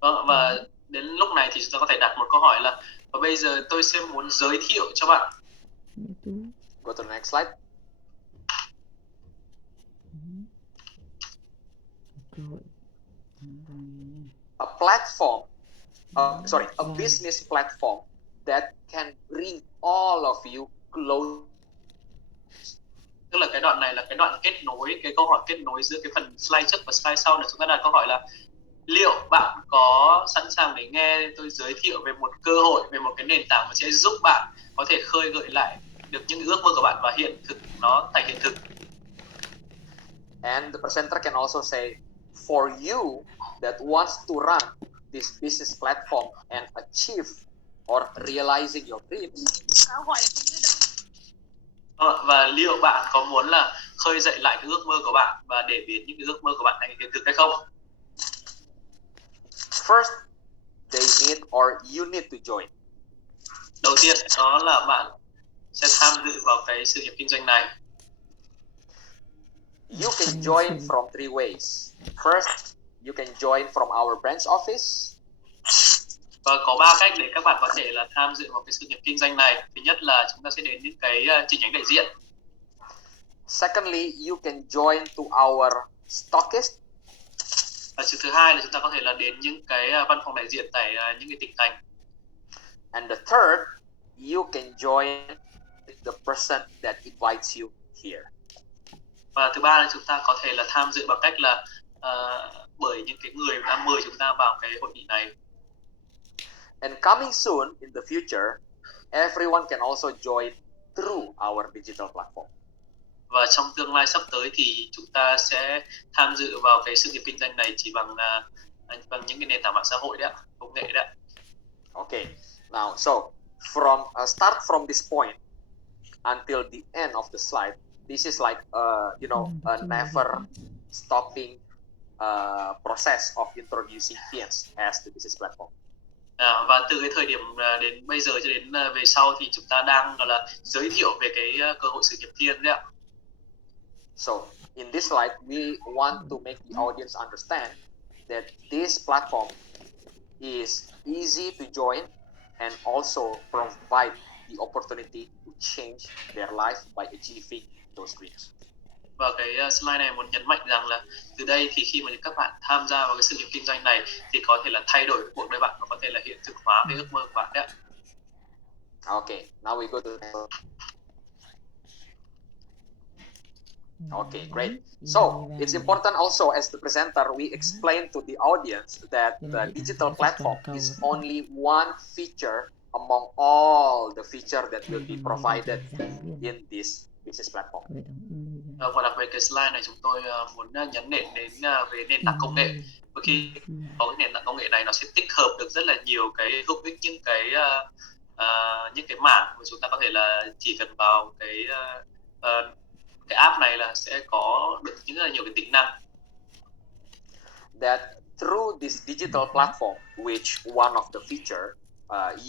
Và đến lúc này thì chúng ta có thể đặt một câu hỏi là, và bây giờ tôi sẽ muốn giới thiệu cho bạn. Go to the next slide. A platform, a business platform that can bring all of you close. Tức là cái đoạn này là cái đoạn kết nối, cái câu hỏi kết nối giữa cái phần slide trước và slide sau, để chúng ta đặt câu hỏi là liệu bạn có sẵn sàng để nghe tôi giới thiệu về một cơ hội, về một cái nền tảng mà sẽ giúp bạn có thể khơi gợi lại được những ước mơ của bạn và hiện thực nó thành hiện thực. And the presenter can also say, for you that wants to run this business platform and achieve or realizing your dreams, và liệu bạn có muốn là khơi dậy lại cái ước mơ của bạn và để biến những cái ước mơ của bạn thành hiện thực hay không? first they need or you need to join. Đầu tiên đó là bạn sẽ tham dự vào cái sự nghiệp kinh doanh này. You can join from three ways. First, you can join from our branch office. Và có 3 cách để các bạn có thể là tham dự vào cái sự nghiệp kinh doanh này. Thứ nhất là chúng ta sẽ đến những cái chi nhánh đại diện. Secondly, you can join to our stockist. Và thứ hai là chúng ta có thể là đến những cái văn phòng đại diện tại những cái tỉnh thành. And the third, you can join the person that invites you here. Và thứ ba là chúng ta có thể là tham dự bằng cách là bởi những cái người đã mời chúng ta vào cái hội nghị này. And coming soon in the future, everyone can also join through our digital platform. Và trong tương lai sắp tới thì chúng ta sẽ tham dự vào cái sự nghiệp kinh doanh này chỉ bằng những cái nền tảng mạng xã hội đấy ạ, công nghệ đấy ạ. Okay, now so start from this point until the end of the slide. This is like a never stopping process of introducing PNs as the business platform. Và từ cái thời điểm đến bây giờ cho đến về sau thì chúng ta đang gọi là giới thiệu về cái cơ hội sự nghiệp thiên đấy ạ. So in this slide, we want to make the audience understand that this platform is easy to join and also provide the opportunity to change their life by achieving those dreams. Và cái slide này muốn nhấn mạnh rằng là từ đây thì khi mà các bạn tham gia vào cái sự nghiệp kinh doanh này thì có thể là thay đổi cuộc đời bạn và có thể là hiện thực hóa cái ước mơ của bạn đấy ạ. Okay, now we go to Okay, great. So it's important also as the presenter we explain to the audience that the digital platform is only one feature among all the features that will be provided in this business platform. Và đặc biệt cái slide này chúng tôi muốn nhấn đến về nền tảng công nghệ. Và khi có cái nền tảng công nghệ này nó sẽ tích hợp được rất là nhiều cái hữu ích, những cái mảng mà chúng ta có thể là chỉ cần vào cái app này là sẽ có được rất là nhiều cái tính năng. That through this digital platform, which one of the feature,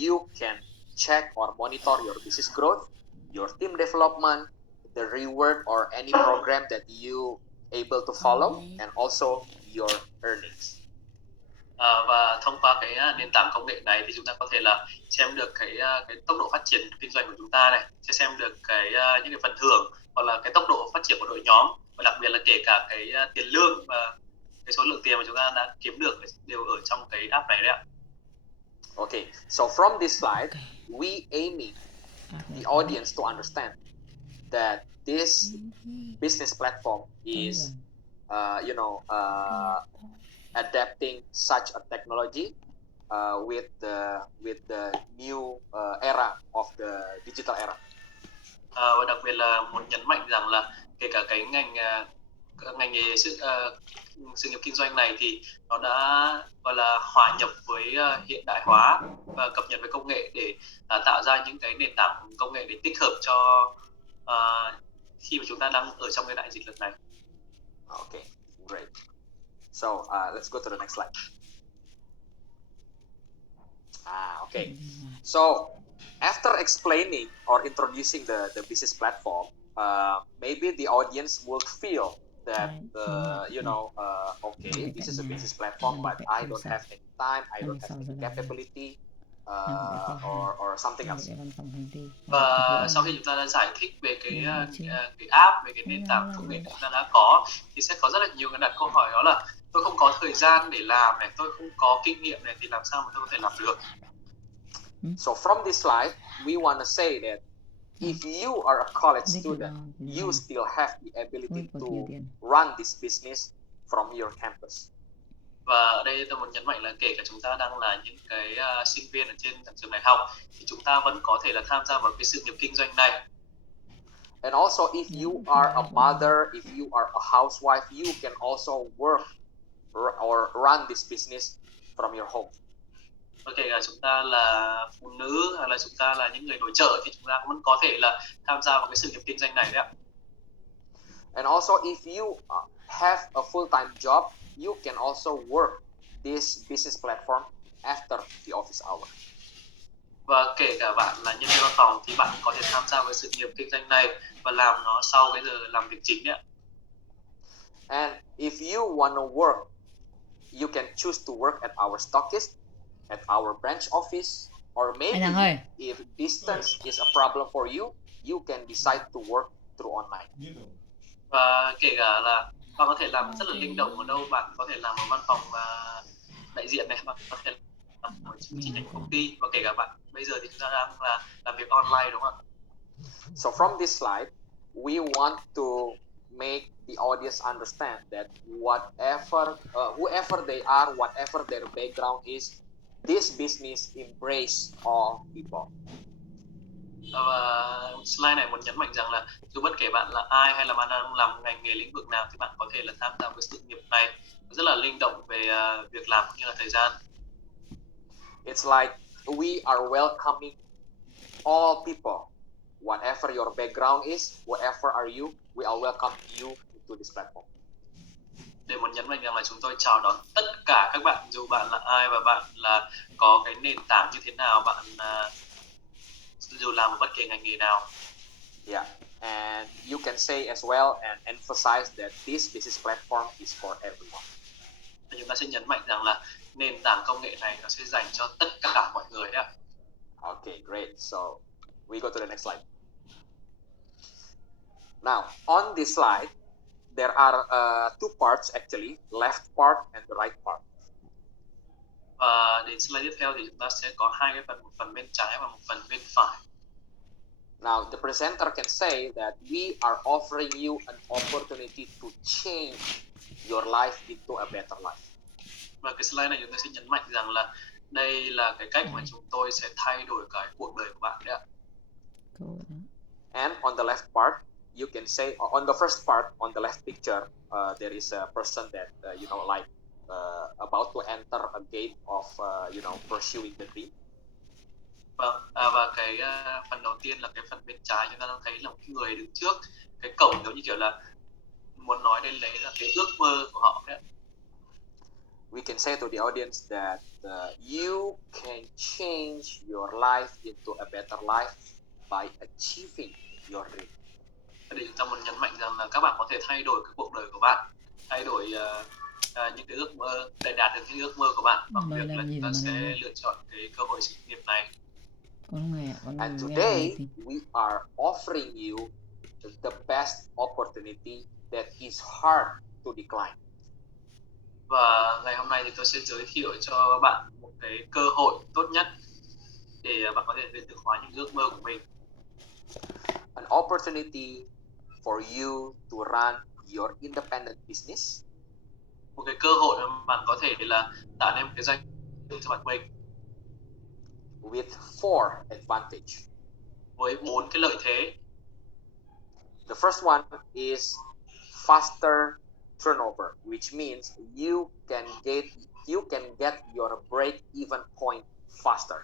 you can check or monitor your business growth, your team development, the reward or any program that you able to follow, and also your earnings. Và thông qua cái nền tảng công nghệ này thì chúng ta có thể là xem được cái tốc độ phát triển kinh doanh của chúng ta này, sẽ xem được những cái phần thưởng hoặc là cái tốc độ phát triển của đội nhóm, và đặc biệt là kể cả cái tiền lương và cái số lượng tiền mà chúng ta đã kiếm được đều ở trong cái app này đấy ạ. Okay, so from this slide, we aiming the audience to understand that this business platform is, adapting such a technology with the new era of the digital era. Và đặc biệt là muốn nhấn mạnh rằng là kể cả cái ngành nghề sự nghiệp kinh doanh này thì nó đã gọi là hòa nhập với hiện đại hóa và cập nhật với công nghệ để tạo ra những cái nền tảng công nghệ để tích hợp cho khi mà chúng ta đang ở trong cái đại dịch lần này. Okay, great. So let's go to the next slide. Okay. So after explaining or introducing the business platform, maybe the audience will feel that okay, this is a business platform, but I don't have any time, I don't have any capability, or something else. Và sau khi chúng ta đã giải thích về cái app, về cái nền tảng công nghệ chúng ta đã có, thì sẽ có rất là nhiều người đặt câu hỏi, đó là tôi không có thời gian để làm này, tôi không có kinh nghiệm này, thì làm sao mà tôi có thể làm được? So from this slide, we want to say that if you are a college student, you still have the ability to run this business from your campus. Và ở đây tôi muốn nhấn mạnh là kể cả chúng ta đang là những cái sinh viên ở trên trường đại học thì chúng ta vẫn có thể là tham gia vào cái sự nghiệp kinh doanh này. And also, if you are a mother, if you are a housewife, you can also work or run this business from your home. Và kể cả chúng ta là phụ nữ hay là chúng ta là những người nội trợ thì chúng ta vẫn có thể là tham gia vào cái sự nghiệp kinh doanh này đấy ạ. And also, if you have a full-time job, you can also work this business platform after the office hour. Và kể cả bạn là nhân viên văn phòng thì bạn có thể tham gia với sự nghiệp kinh doanh này và làm nó sau cái giờ làm việc chính đấy. And if you want to work, you can choose to work at our stockist, at our branch office, or maybe if distance is a problem for you, you can decide to work through online. Và kể cả là bạn có thể làm rất là linh động ở đâu, bạn có thể làm ở văn phòng đại diện này, bạn có thể làm ở chi nhánh công ty, và kể cả bạn bây giờ thì chúng ta đang là làm việc online, đúng không ạ? So from this slide, we want to make the audience understand that whoever they are, whatever their background is, this business embrace all people. Và slide này muốn nhấn mạnh rằng là dù bất kể bạn là ai hay là bạn đang làm ngành nghề lĩnh vực nào thì bạn có thể là tham gia với sự nghiệp này, rất là linh động về việc làm cũng như là thời gian. It's like we are welcoming all people, whatever your background is, whoever are you, we are welcome you to this platform. Để muốn nhấn mạnh rằng là chúng tôi chào đón tất cả các bạn, dù bạn là ai và bạn là có cái nền tảng như thế nào, bạn dù làm ở bất kỳ ngành nghề nào. Yeah, and you can say as well and emphasize that this business platform is for everyone. Chúng ta sẽ nhấn mạnh rằng là nền tảng công nghệ này nó sẽ dành cho tất cả mọi người đấy ạ. Okay, great. So we go to the next slide. Now, on this slide, there are two parts actually, left part and the right part. Và đến slide tiếp theo thì chúng ta sẽ có hai cái phần, một phần bên trái và một phần bên phải. Now, the presenter can say that we are offering you an opportunity to change your life into a better life. Và cái slide này chúng ta sẽ nhấn mạnh rằng là đây là cái cách mà chúng tôi sẽ thay đổi cái cuộc đời của bạn đấy ạ. And on the left part, you can say, on the first part, on the left picture, there is a person that, about to enter a gate of, pursuing the dream. Và cái phần đầu tiên là cái phần bên trái, chúng ta đang thấy là một cái người đứng trước cái cổng, giống như kiểu là muốn nói đến đấy là cái ước mơ của họ đấy. We can say to the audience that you can change your life into a better life by achieving your dream. Để chúng ta muốn nhấn mạnh rằng là các bạn có thể thay đổi cái cuộc đời của bạn, thay đổi những cái ước mơ, để đạt được những ước mơ của bạn bằng việc là chúng ta sẽ lựa chọn cái cơ hội sự nghiệp này. And today we are offering you the best opportunity that is hard to decline. Và ngày hôm nay thì tôi sẽ giới thiệu cho bạn một cái cơ hội tốt nhất để bạn có thể hiện thực hóa những ước mơ của mình. An opportunity for you to run your independent business. Một cái cơ hội mà bạn có thể là tạo nên một cái doanh nghiệp cho bạn mình. With 4 advantage. Với 4 cái lợi thế. The first one is faster turnover, which means you can get your break-even point faster.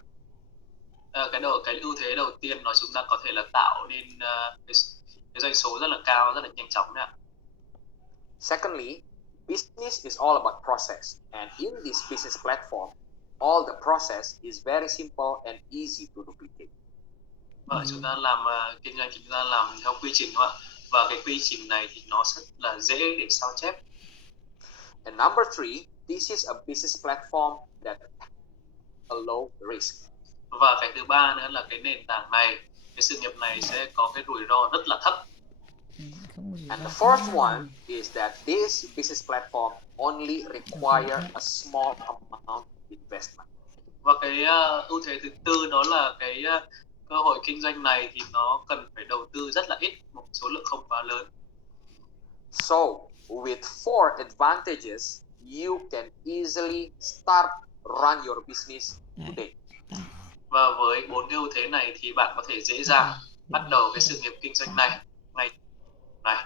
Cái ưu thế đầu tiên là chúng ta có thể là tạo nên cái doanh số rất là cao, rất là nhanh chóng đấy ạ. Secondly, business is all about process, and in this business platform, all the process is very simple and easy to duplicate. Và chúng ta làm kinh doanh, chúng ta làm theo quy trình, đúng không ạ? Và cái quy trình này thì nó rất là dễ để sao chép. And number 3, this is a business platform that a low risk. Và cái thứ ba nữa là cái nền tảng này, cái sự nghiệp này sẽ có cái rủi ro rất là thấp. And the fourth one is that this business platform only require a small amount investment. Và cái ưu thế thứ tư đó là cái cơ hội kinh doanh này thì nó cần phải đầu tư rất là ít, một số lượng không quá lớn. So, with 4 advantages, you can easily start run your business today. Và với 4 cái ưu thế này thì bạn có thể dễ dàng bắt đầu cái sự nghiệp kinh doanh này ngay này.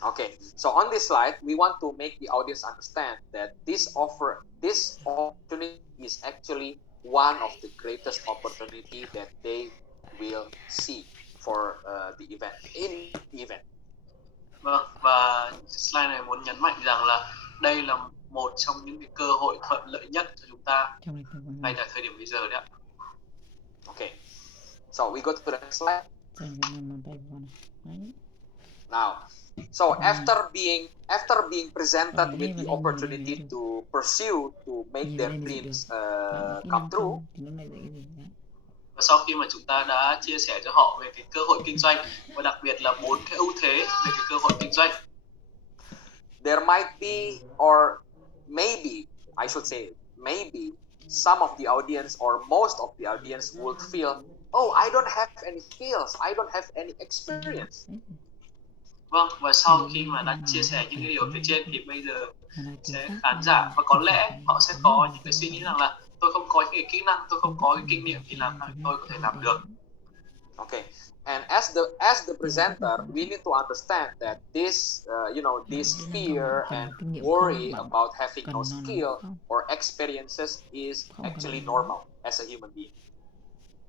Okay, so on this slide, we want to make the audience understand that this opportunity is actually one of the greatest opportunity that they will see for the event, in the event. Vâng, và slide này muốn nhấn mạnh rằng là đây là một trong những cái cơ hội thuận lợi nhất cho chúng ta ngay tại thời điểm bây giờ đấy ạ. Okay, so we go to the next slide. Now, so after being presented with the opportunity to pursue, to make their dreams come true, và sau khi mà chúng ta đã chia sẻ cho họ về cái cơ hội kinh doanh và đặc biệt là 4 cái ưu thế về cái cơ hội kinh doanh, there might be, or maybe I should say, maybe some of the audience or most of the audience would feel, oh, I don't have any skills, I don't have any experience. Vâng, và sau khi mà đã chia sẻ những cái điều phía trên thì bây giờ sẽ khán giả và có lẽ họ sẽ có những cái suy nghĩ rằng là tôi không có những cái kỹ năng, tôi không có cái kinh nghiệm thì làm sao tôi có thể làm được. Okay, and as the presenter, we need to understand that this this fear and worry about having no skill or experiences is actually normal as a human being.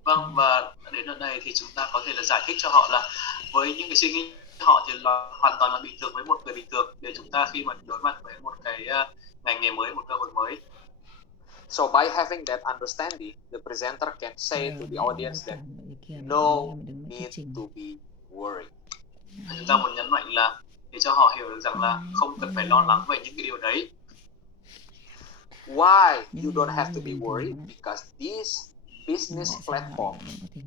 Vâng, và đến ở đây thì chúng ta có thể là giải thích cho họ là với những cái suy nghĩ họ thì là hoàn toàn là bình thường với một người bình thường để chúng ta khi mà đối mặt với một cái ngành nghề mới, một cơ hội mới. So by having that understanding, the presenter can say to the audience that no need to be worried. Chúng ta muốn nhấn mạnh là để cho họ hiểu được rằng là không cần phải lo lắng về những cái điều đấy. Why you don't have to be worried? Because this business platform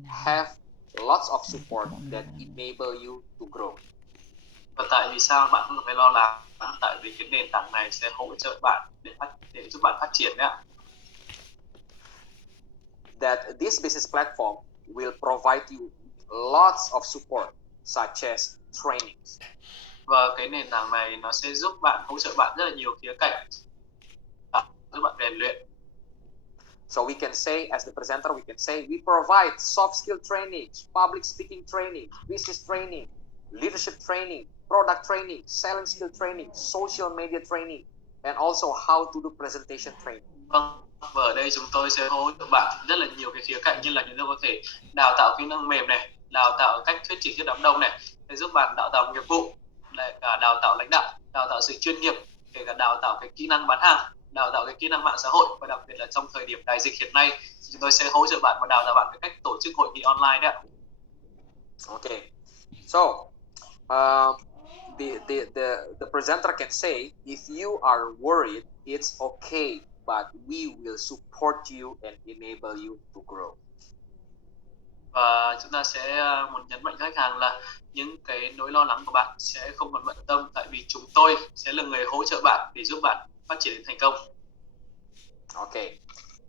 have lots of support that enable you to grow. Và tại vì sao bạn không phải lo lắng? Tại vì cái nền tảng này sẽ hỗ trợ bạn để giúp bạn phát triển đấy ạ. That this business platform will provide you lots of support, such as trainings. Và cái nền tảng này nó sẽ giúp bạn, hỗ trợ bạn rất là nhiều khía cạnh, giúp bạn rèn luyện. So we can say, as the presenter, we can say we provide soft skill training, public speaking training, business training, leadership training, product training, selling skill training, social media training, and also how to do presentation training. Vâng, và ở đây chúng tôi sẽ hỗ trợ bạn rất là nhiều cái khía cạnh như là chúng tôi có thể đào tạo kỹ năng mềm này, đào tạo cách thuyết trình trước đám đông này, để giúp bạn đào tạo nghiệp vụ, cả đào tạo lãnh đạo, đào tạo sự chuyên nghiệp, kể cả đào tạo cái kỹ năng bán hàng, đào tạo cái kỹ năng mạng xã hội, và đặc biệt là trong thời điểm đại dịch hiện nay chúng tôi sẽ hỗ trợ bạn và đào tạo bạn cái cách tổ chức hội nghị online đấy ạ. Okay, so the presenter can say, if you are worried, it's okay, but we will support you and enable you to grow. Và chúng ta sẽ muốn nhấn mạnh khách hàng là những cái nỗi lo lắng của bạn sẽ không còn bận tâm, tại vì chúng tôi sẽ là người hỗ trợ bạn để giúp bạn phát triển đến thành công. Okay,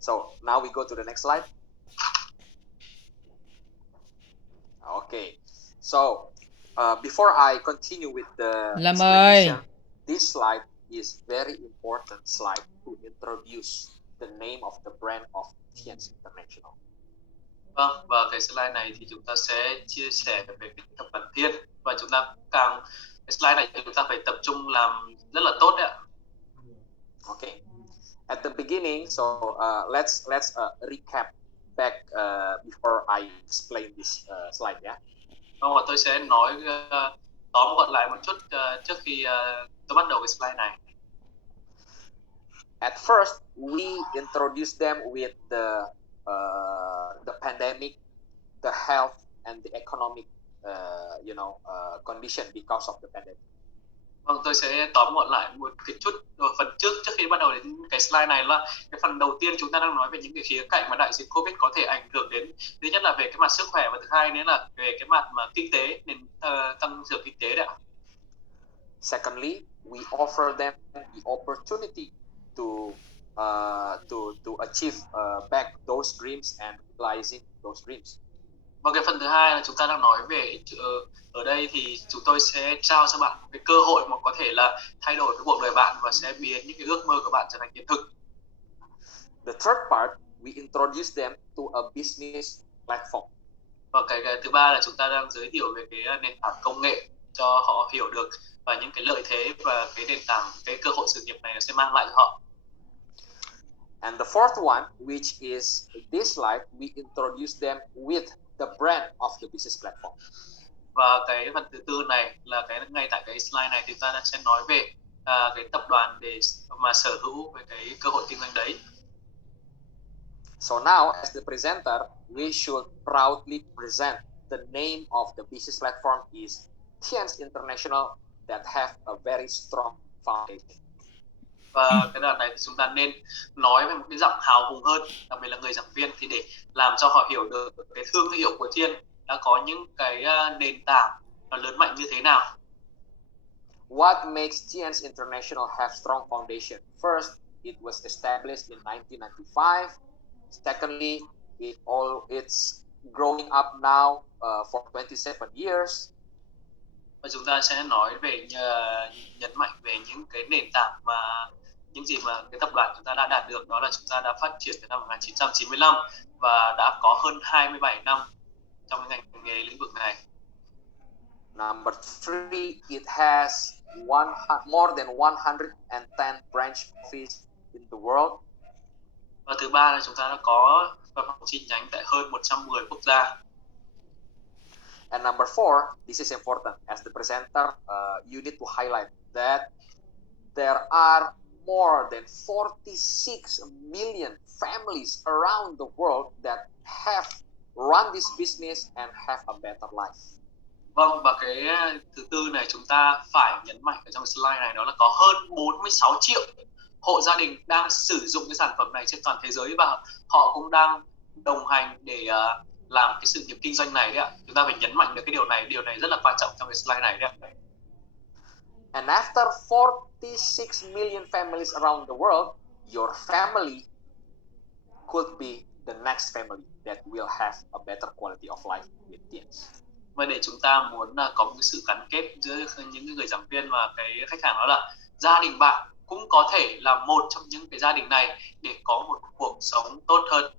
so now we go to the next slide. Okay, so before I continue with the explanation, this slide is very important slide to introduce the name of the brand of Tians International. Vâng, và cái slide này thì chúng ta sẽ chia sẻ về cái tập đoàn Thiên, và chúng ta cái slide này chúng ta phải tập trung làm rất là tốt đấy ạ. Okay, at the beginning, so let's recap back before I explain this slide, yeah. Vâng, và tôi sẽ nói tóm gọn lại một chút trước khi tôi bắt đầu cái slide này. At first, we introduced them with the pandemic, the health, and the economic, condition because of the pandemic. Vâng, tôi sẽ tóm gọn lại một cái chút phần trước khi bắt đầu đến cái slide này là cái phần đầu tiên chúng ta đang nói về những cái khía cạnh mà đại dịch Covid có thể ảnh hưởng đến. Thứ nhất là về cái mặt sức khỏe, và thứ hai nữa là về cái mặt mà kinh tế, nền tăng trưởng kinh tế đấy ạ. Secondly, we offer them the opportunity to achieve back those dreams and realizing those dreams. Và cái phần thứ hai là chúng ta đang nói về ở đây thì chúng tôi sẽ trao cho bạn cái cơ hội mà có thể là thay đổi cái cuộc đời bạn và sẽ biến những cái ước mơ của bạn trở thành hiện thực. The third part, we introduce them to a business platform. Và cái thứ ba là chúng ta đang giới thiệu về cái nền tảng công nghệ cho họ hiểu được và những cái lợi thế và cái nền tảng, cái cơ hội sự nghiệp này nó sẽ mang lại cho họ. And the fourth one, which is this slide, we introduce them with the brand of the business platform. Và cái phần thứ tư này là cái ngay tại cái slide này thì ta sẽ nói về cái tập đoàn để mà sở hữu về cái cơ hội kinh doanh đấy. So now, as the presenter, we should proudly present the name of the business platform is TIANS International that have a very strong foundation. Và cái đoạn này thì chúng ta nên nói với một cái giọng hào hùng hơn, đặc biệt là người giảng viên, thì để làm cho họ hiểu được cái thương hiệu của Thiên đã có những cái nền tảng nó lớn mạnh như thế nào. What makes TIANS International have strong foundation? First, it was established in 1995. Secondly, it's growing up now for 27 years. Và chúng ta sẽ nói về nhấn mạnh về những cái nền tảng mà những gì mà cái tập đoàn chúng ta đã đạt được, đó là chúng ta đã phát triển từ năm 1995 và đã có hơn 27 năm trong ngành nghề lĩnh vực này. Number three, it has more than 110 branch office in the world. Và thứ ba là chúng ta đã có văn phòng chi nhánh tại hơn 110 quốc gia. And number four, this is important. As the presenter, you need to highlight that there are more than 46 million families around the world that have run this business and have a better life. Vâng, và cái thứ tư này chúng ta phải nhấn mạnh ở trong slide này, đó là có hơn 46 triệu hộ gia đình đang sử dụng cái sản phẩm này trên toàn thế giới và họ cũng đang đồng hành để làm cái sự nghiệp kinh doanh này đấy ạ. Chúng ta phải nhấn mạnh được cái điều này rất là quan trọng trong cái slide này đấy ạ. And after 46 million families around the world, your family could be the next family that will have a better quality of life with TIANS. Và để chúng ta muốn có một cái sự gắn kết giữa những người giảng viên và cái khách hàng, đó là gia đình bạn cũng có thể là một trong những cái gia đình này để có một cuộc sống tốt hơn.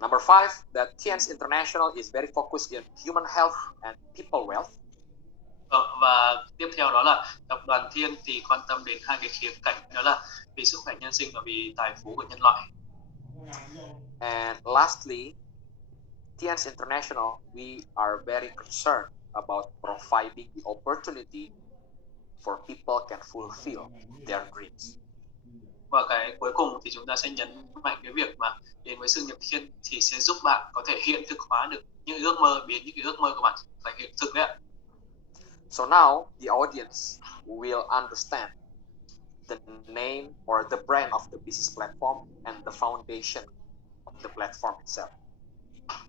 Number five, that TIANS International is very focused in human health and people wealth. Và tiếp theo đó là tập đoàn Thiên thì quan tâm đến hai cái khía cạnh, đó là vì sức khỏe nhân sinh và vì tài phú của nhân loại. And lastly, TIANS International, we are very concerned about providing the opportunity for people can fulfill their dreams. Và cái cuối cùng thì chúng ta sẽ nhấn mạnh cái việc mà đến với sự nghiệp Thiên thì sẽ giúp bạn có thể hiện thực hóa được những ước mơ, biến những cái ước mơ của bạn thành hiện thực đấy ạ. So now the audience will understand the name or the brand of the business platform and the foundation of the platform itself.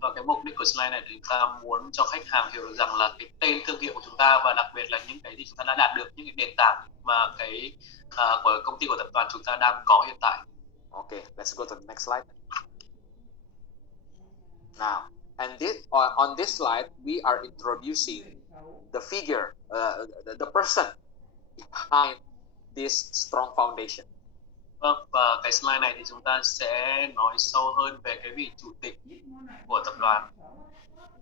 Và cái mục đích của slide này thì chúng ta muốn cho khách hàng hiểu được rằng là cái tên thương hiệu của chúng ta và đặc biệt là những cái gì chúng ta đã đạt được, những cái nền tảng mà cái của công ty, của tập đoàn chúng ta đang có hiện tại. Okay, let's go to the next slide. Now, and on this slide, we are introducing the figure, the person behind this strong foundation. Vâng, và cái slide này thì chúng ta sẽ nói sâu hơn về cái vị chủ tịch của tập đoàn.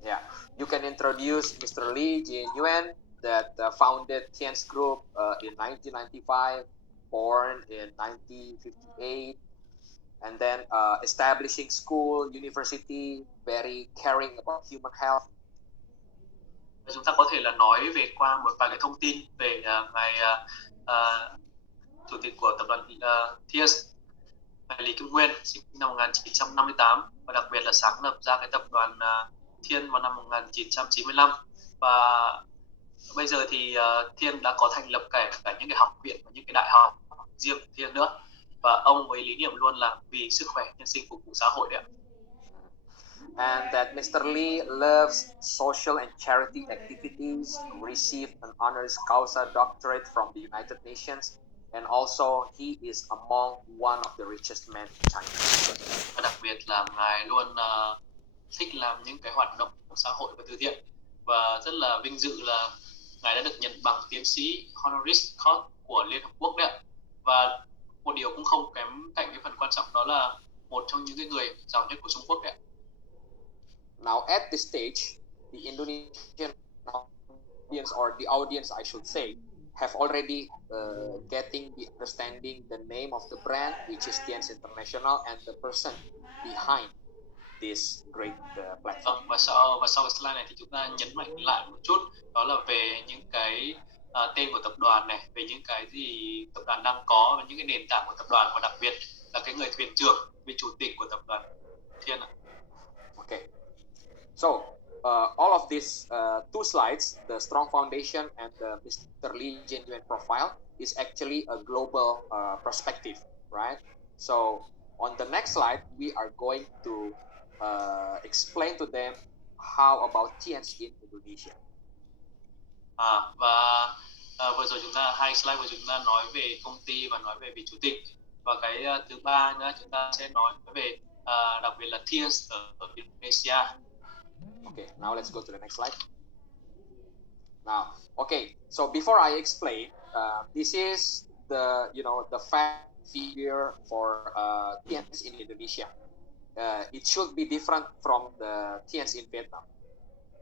Yeah, you can introduce Mr. Lee Jin-Yuan that founded TIANS Group in 1995, born in 1958, and then establishing school, university, very caring about human health. Và chúng ta có thể là nói về qua một vài cái thông tin về ngài chủ tịch của tập đoàn TIANS, ngài Lý Kim Nguyên, sinh năm 1958 và đặc biệt là sáng lập ra cái tập đoàn Thiên vào năm 1995. Và bây giờ thì Thiên đã có thành lập cả những cái học viện và những cái đại học riêng Thiên nữa. Và ông với lý niệm luôn là vì sức khỏe nhân sinh phục vụ xã hội đấy ạ. And that Mr. Lee loves social and charity activities, received an honoris causa doctorate from the United Nations, and also he is among one of the richest men in China. Và đặc biệt là ngài luôn thích làm những cái hoạt động xã hội và từ thiện, và rất là vinh dự là ngài đã được nhận bằng tiến sĩ honoris causa của Liên Hợp Quốc đấy ạ. Và một điều cũng không kém cạnh cái phần quan trọng đó là một trong những cái người giàu nhất của Trung Quốc đấy ạ. Now at this stage, the Indonesian audience, or the audience I should say, have already getting the understanding the name of the brand, which is Tien's International, and the person behind this great platform. Và sau cái slide này thì chúng ta nhấn mạnh lại một chút, đó là về những cái tên của tập đoàn này, về những cái gì tập đoàn đang có và những cái nền tảng của tập đoàn, và đặc biệt là cái người thuyền trưởng, vị chủ tịch của tập đoàn Thiên ạ. Okay. So all of these two slides, the strong foundation and the Mr. Lee genuine profile, is actually a global perspective, right? So on the next slide, we are going to explain to them how about TNs in Indonesia. Và vừa rồi hai slide vừa chúng ta nói về công ty và nói về vị chủ tịch, và cái thứ ba nữa chúng ta sẽ nói về đặc biệt là TNs ở Indonesia. Okay, now let's go to the next slide. Now, okay, so before I explain, this is the the fact figure for TNs in Indonesia. It should be different from the TNs in Vietnam.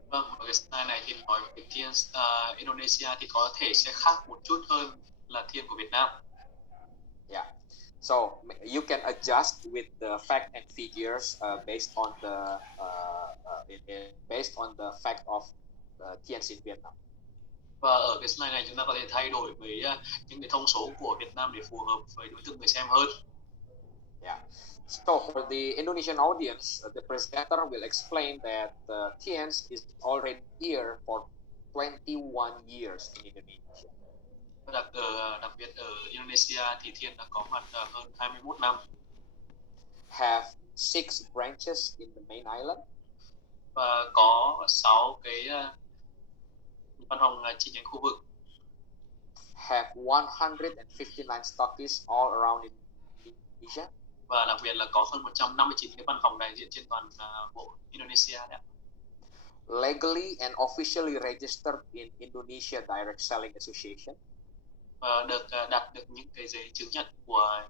Vâng, ở cái slide này thì nói về TNs Indonesia thì có thể sẽ khác một chút hơn là TN của Việt Nam. Yeah. So you can adjust with the fact and figures based on the fact of TNs in Vietnam. Và ở cái slide này chúng ta có thể thay đổi với những cái thông số của Việt Nam để phù hợp với đối tượng người xem hơn. Yeah. So for the Indonesian audience, the presenter will explain that TNs is already here for 21 years in Indonesia. Đặc biệt ở Indonesia thì Thiên đã có mặt hơn 21 năm. Have 6 branches in the main island. Và có 6 cái văn phòng chi nhánh khu vực. Have 159 stockists all around Indonesia. Và đặc biệt là có hơn 159 cái văn phòng đại diện trên toàn bộ Indonesia đấy. Legally and officially registered in Indonesia Direct Selling Association. Được đạt được những cái giấy chứng nhận của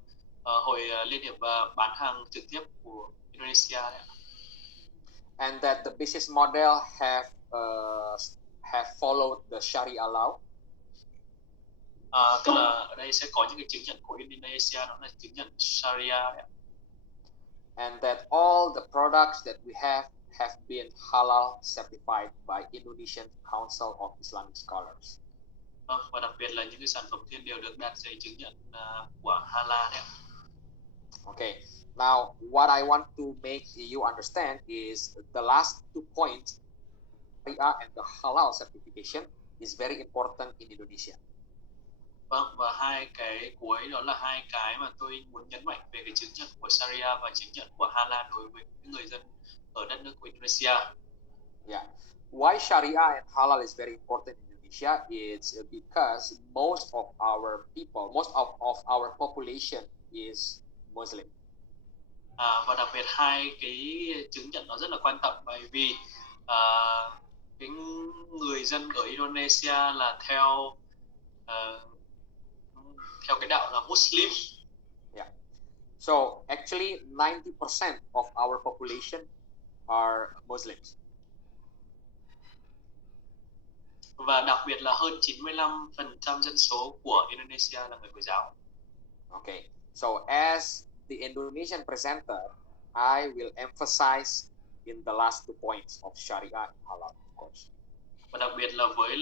hội liên hiệp bán hàng trực tiếp của Indonesia đấy. And that the business model have followed the Sharia law. Tức là ở đây sẽ có những cái chứng nhận của Indonesia, đó là chứng nhận Sharia đấy. And that all the products that we have been halal certified by Indonesian Council of Islamic Scholars. Và đặc biệt là những cái sản phẩm Thiên đều được đạt giấy chứng nhận của halal đấy. Okay. Now, what I want to make you understand is the last 2 points, Sharia and the halal certification, is very important in Indonesia. Vâng, và hai cái cuối đó là hai cái mà tôi muốn nhấn mạnh về cái chứng nhận của Sharia và chứng nhận của halal đối với những người dân ở đất nước của Indonesia. Yeah. Why Sharia and halal is very important in Indonesia is because most of our people, most of our population is Muslim. Và đặc biệt hai cái chứng nhận nó rất là quan trọng, bởi vì cái người dân ở Indonesia là theo cái đạo là Muslim. Yeah. So actually 90% of our population are Muslims. Và đặc biệt là hơn 95% dân số của Indonesia là người Hồi giáo. Okay. So as the Indonesian presenter, I will emphasize in the last 2 points of Sharia and halal, of course. Và đặc biệt là với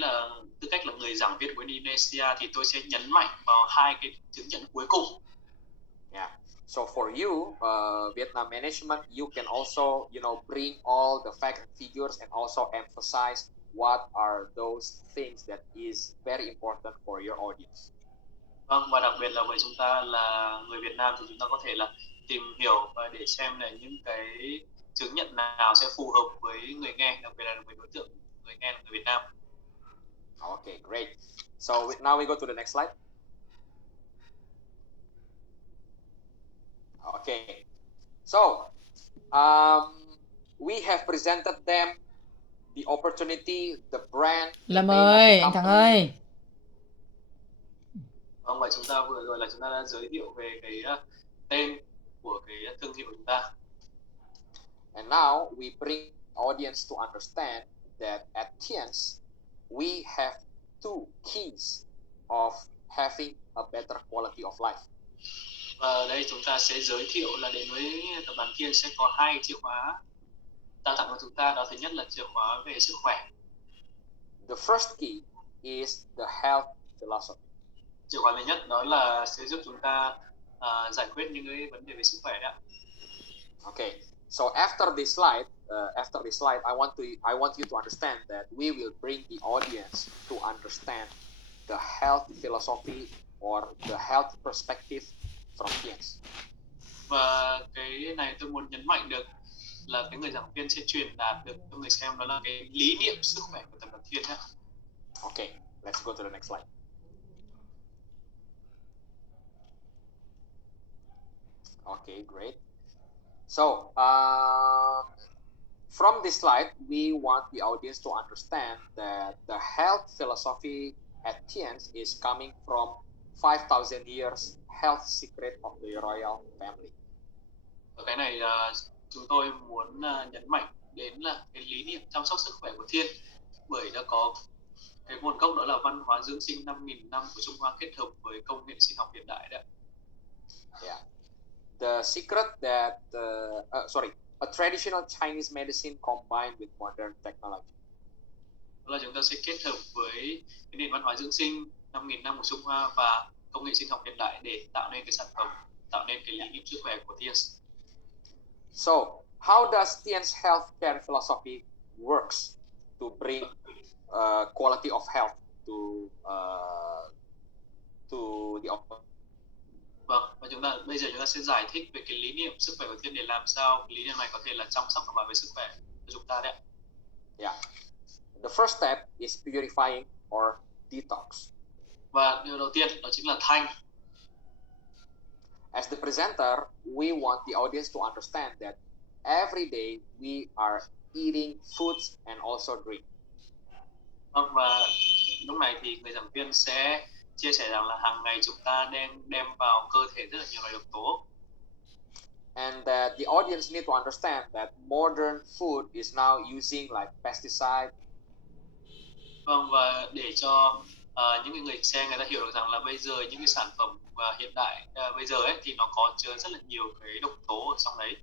tư cách là người giảng viên của Indonesia thì tôi sẽ nhấn mạnh vào hai cái chứng nhận cuối cùng. Yeah. So for you, Vietnam management, you can also, bring all the facts and figures and also emphasize what are those things that is very important for your audience. Vâng, và đặc biệt là với chúng ta là người Việt Nam thì chúng ta có thể là tìm hiểu và để xem là những cái chứng nhận nào sẽ phù hợp với người nghe, đặc biệt là với đối tượng người nghe là người Việt Nam. Okay, great. So now we go to the next slide. Okay. So, we have presented them the opportunity, the brand, the Lâm name of ơi, the anh Thắng company. ơi. Vâng, và chúng ta vừa rồi là chúng ta đã giới thiệu về cái tên của cái thương hiệu của chúng ta. And now we bring audience to understand that at Tiens, we have two keys of having a better quality of life. Và ở đây chúng ta sẽ giới thiệu là đến với tập đoàn Thiên sẽ có hai chìa khóa trao tặng cho chúng ta. Đó thứ nhất là chìa khóa về sức khỏe. The first key is the health philosophy. Chìa khóa thứ nhất đó là sẽ giúp chúng ta giải quyết những cái vấn đề về sức khỏe ạ. Okay. So after this slide, I want you to understand that we will bring the audience to understand the health philosophy or the health perspective from Tiens. Và cái này tôi muốn nhấn mạnh được là cái người giảng viên sẽ truyền đạt được cho người xem đó là cái lý niệm sức khỏe của tập đoàn Thiên nhé. Okay, let's go to the next slide. Okay, great. So, from this slide, we want the audience to understand that the health philosophy at Tiens is coming from 5,000 years health secret of the royal family. Ở cái này chúng tôi muốn nhấn mạnh đến là cái lý niệm chăm sóc sức khỏe của Thiên, bởi đã có cái nguồn gốc đó là văn hóa dưỡng sinh 5.000 năm của Trung Hoa kết hợp với công nghệ sinh học hiện đại đấy. Yeah. The secret that, a traditional Chinese medicine combined with modern technology. Đó là chúng ta sẽ kết hợp với cái nền văn hóa dưỡng sinh 5.000 năm của Trung Hoa và công nghệ sinh học hiện đại để tạo nên cái sản phẩm, tạo nên cái lý niệm sức khỏe của Thiên. So, how does Tien's healthcare philosophy works to bring quality of health to the audience? Vâng, và bây giờ chúng ta sẽ giải thích về cái lý niệm sức khỏe của Thiên để làm sao cái lý niệm này có thể là chăm sóc và bảo vệ sức khỏe cho chúng ta đấy. Yeah. The first step is purifying or detox. Và điều đầu tiên đó chính là thanh. As the presenter, we want the audience to understand that every day we are eating foods and also drink. Vâng, và lúc này thì người giảng viên sẽ chia sẻ rằng là hàng ngày chúng ta đem vào cơ thể rất là nhiều loại độc tố. And that the audience need to understand that modern food is now using like pesticide. Vâng, và để cho những người xem người ta hiểu được rằng là bây giờ những cái sản phẩm hiện đại bây giờ ấy thì nó có chứa rất là nhiều cái độc tố ở trong đấy.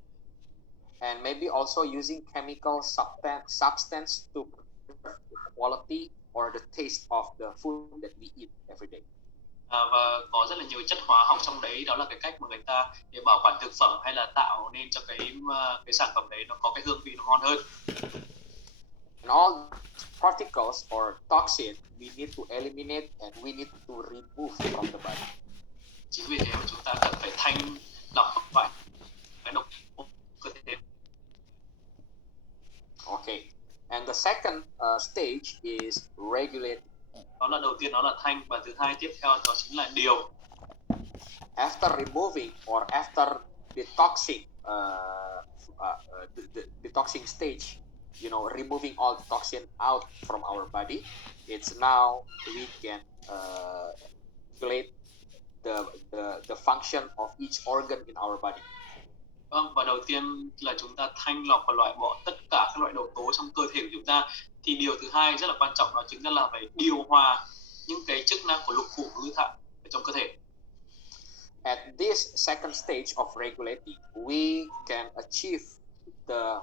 And maybe also using chemical substance to preserve the quality or the taste of the food that we eat every day. Và có rất là nhiều chất hóa học trong đấy, đó là cái cách mà người ta để bảo quản thực phẩm hay là tạo nên cho cái sản phẩm đấy nó có cái hương vị nó ngon hơn. And all particles or toxin we need to eliminate and we need to remove from the body. Chính vì thế mà chúng ta cần phải thanh lọc phải cái độc tố cơ thể. Okay. And the second stage is regulate. Đó là đầu tiên đó là thanh, và thứ hai tiếp theo đó chính là điều. After removing or after detoxing, the detoxing stage, removing all toxin out from our body, it's now we can regulate the function of each organ in our body. Vâng, và đầu tiên là chúng ta thanh lọc và loại bỏ tất cả các loại độc tố trong cơ thể của chúng ta. Thì điều thứ hai rất là quan trọng đó chính là phải điều hòa những cái chức năng của lục phủ ngũ tạng ở trong cơ thể. At this second stage of regulating, we can achieve the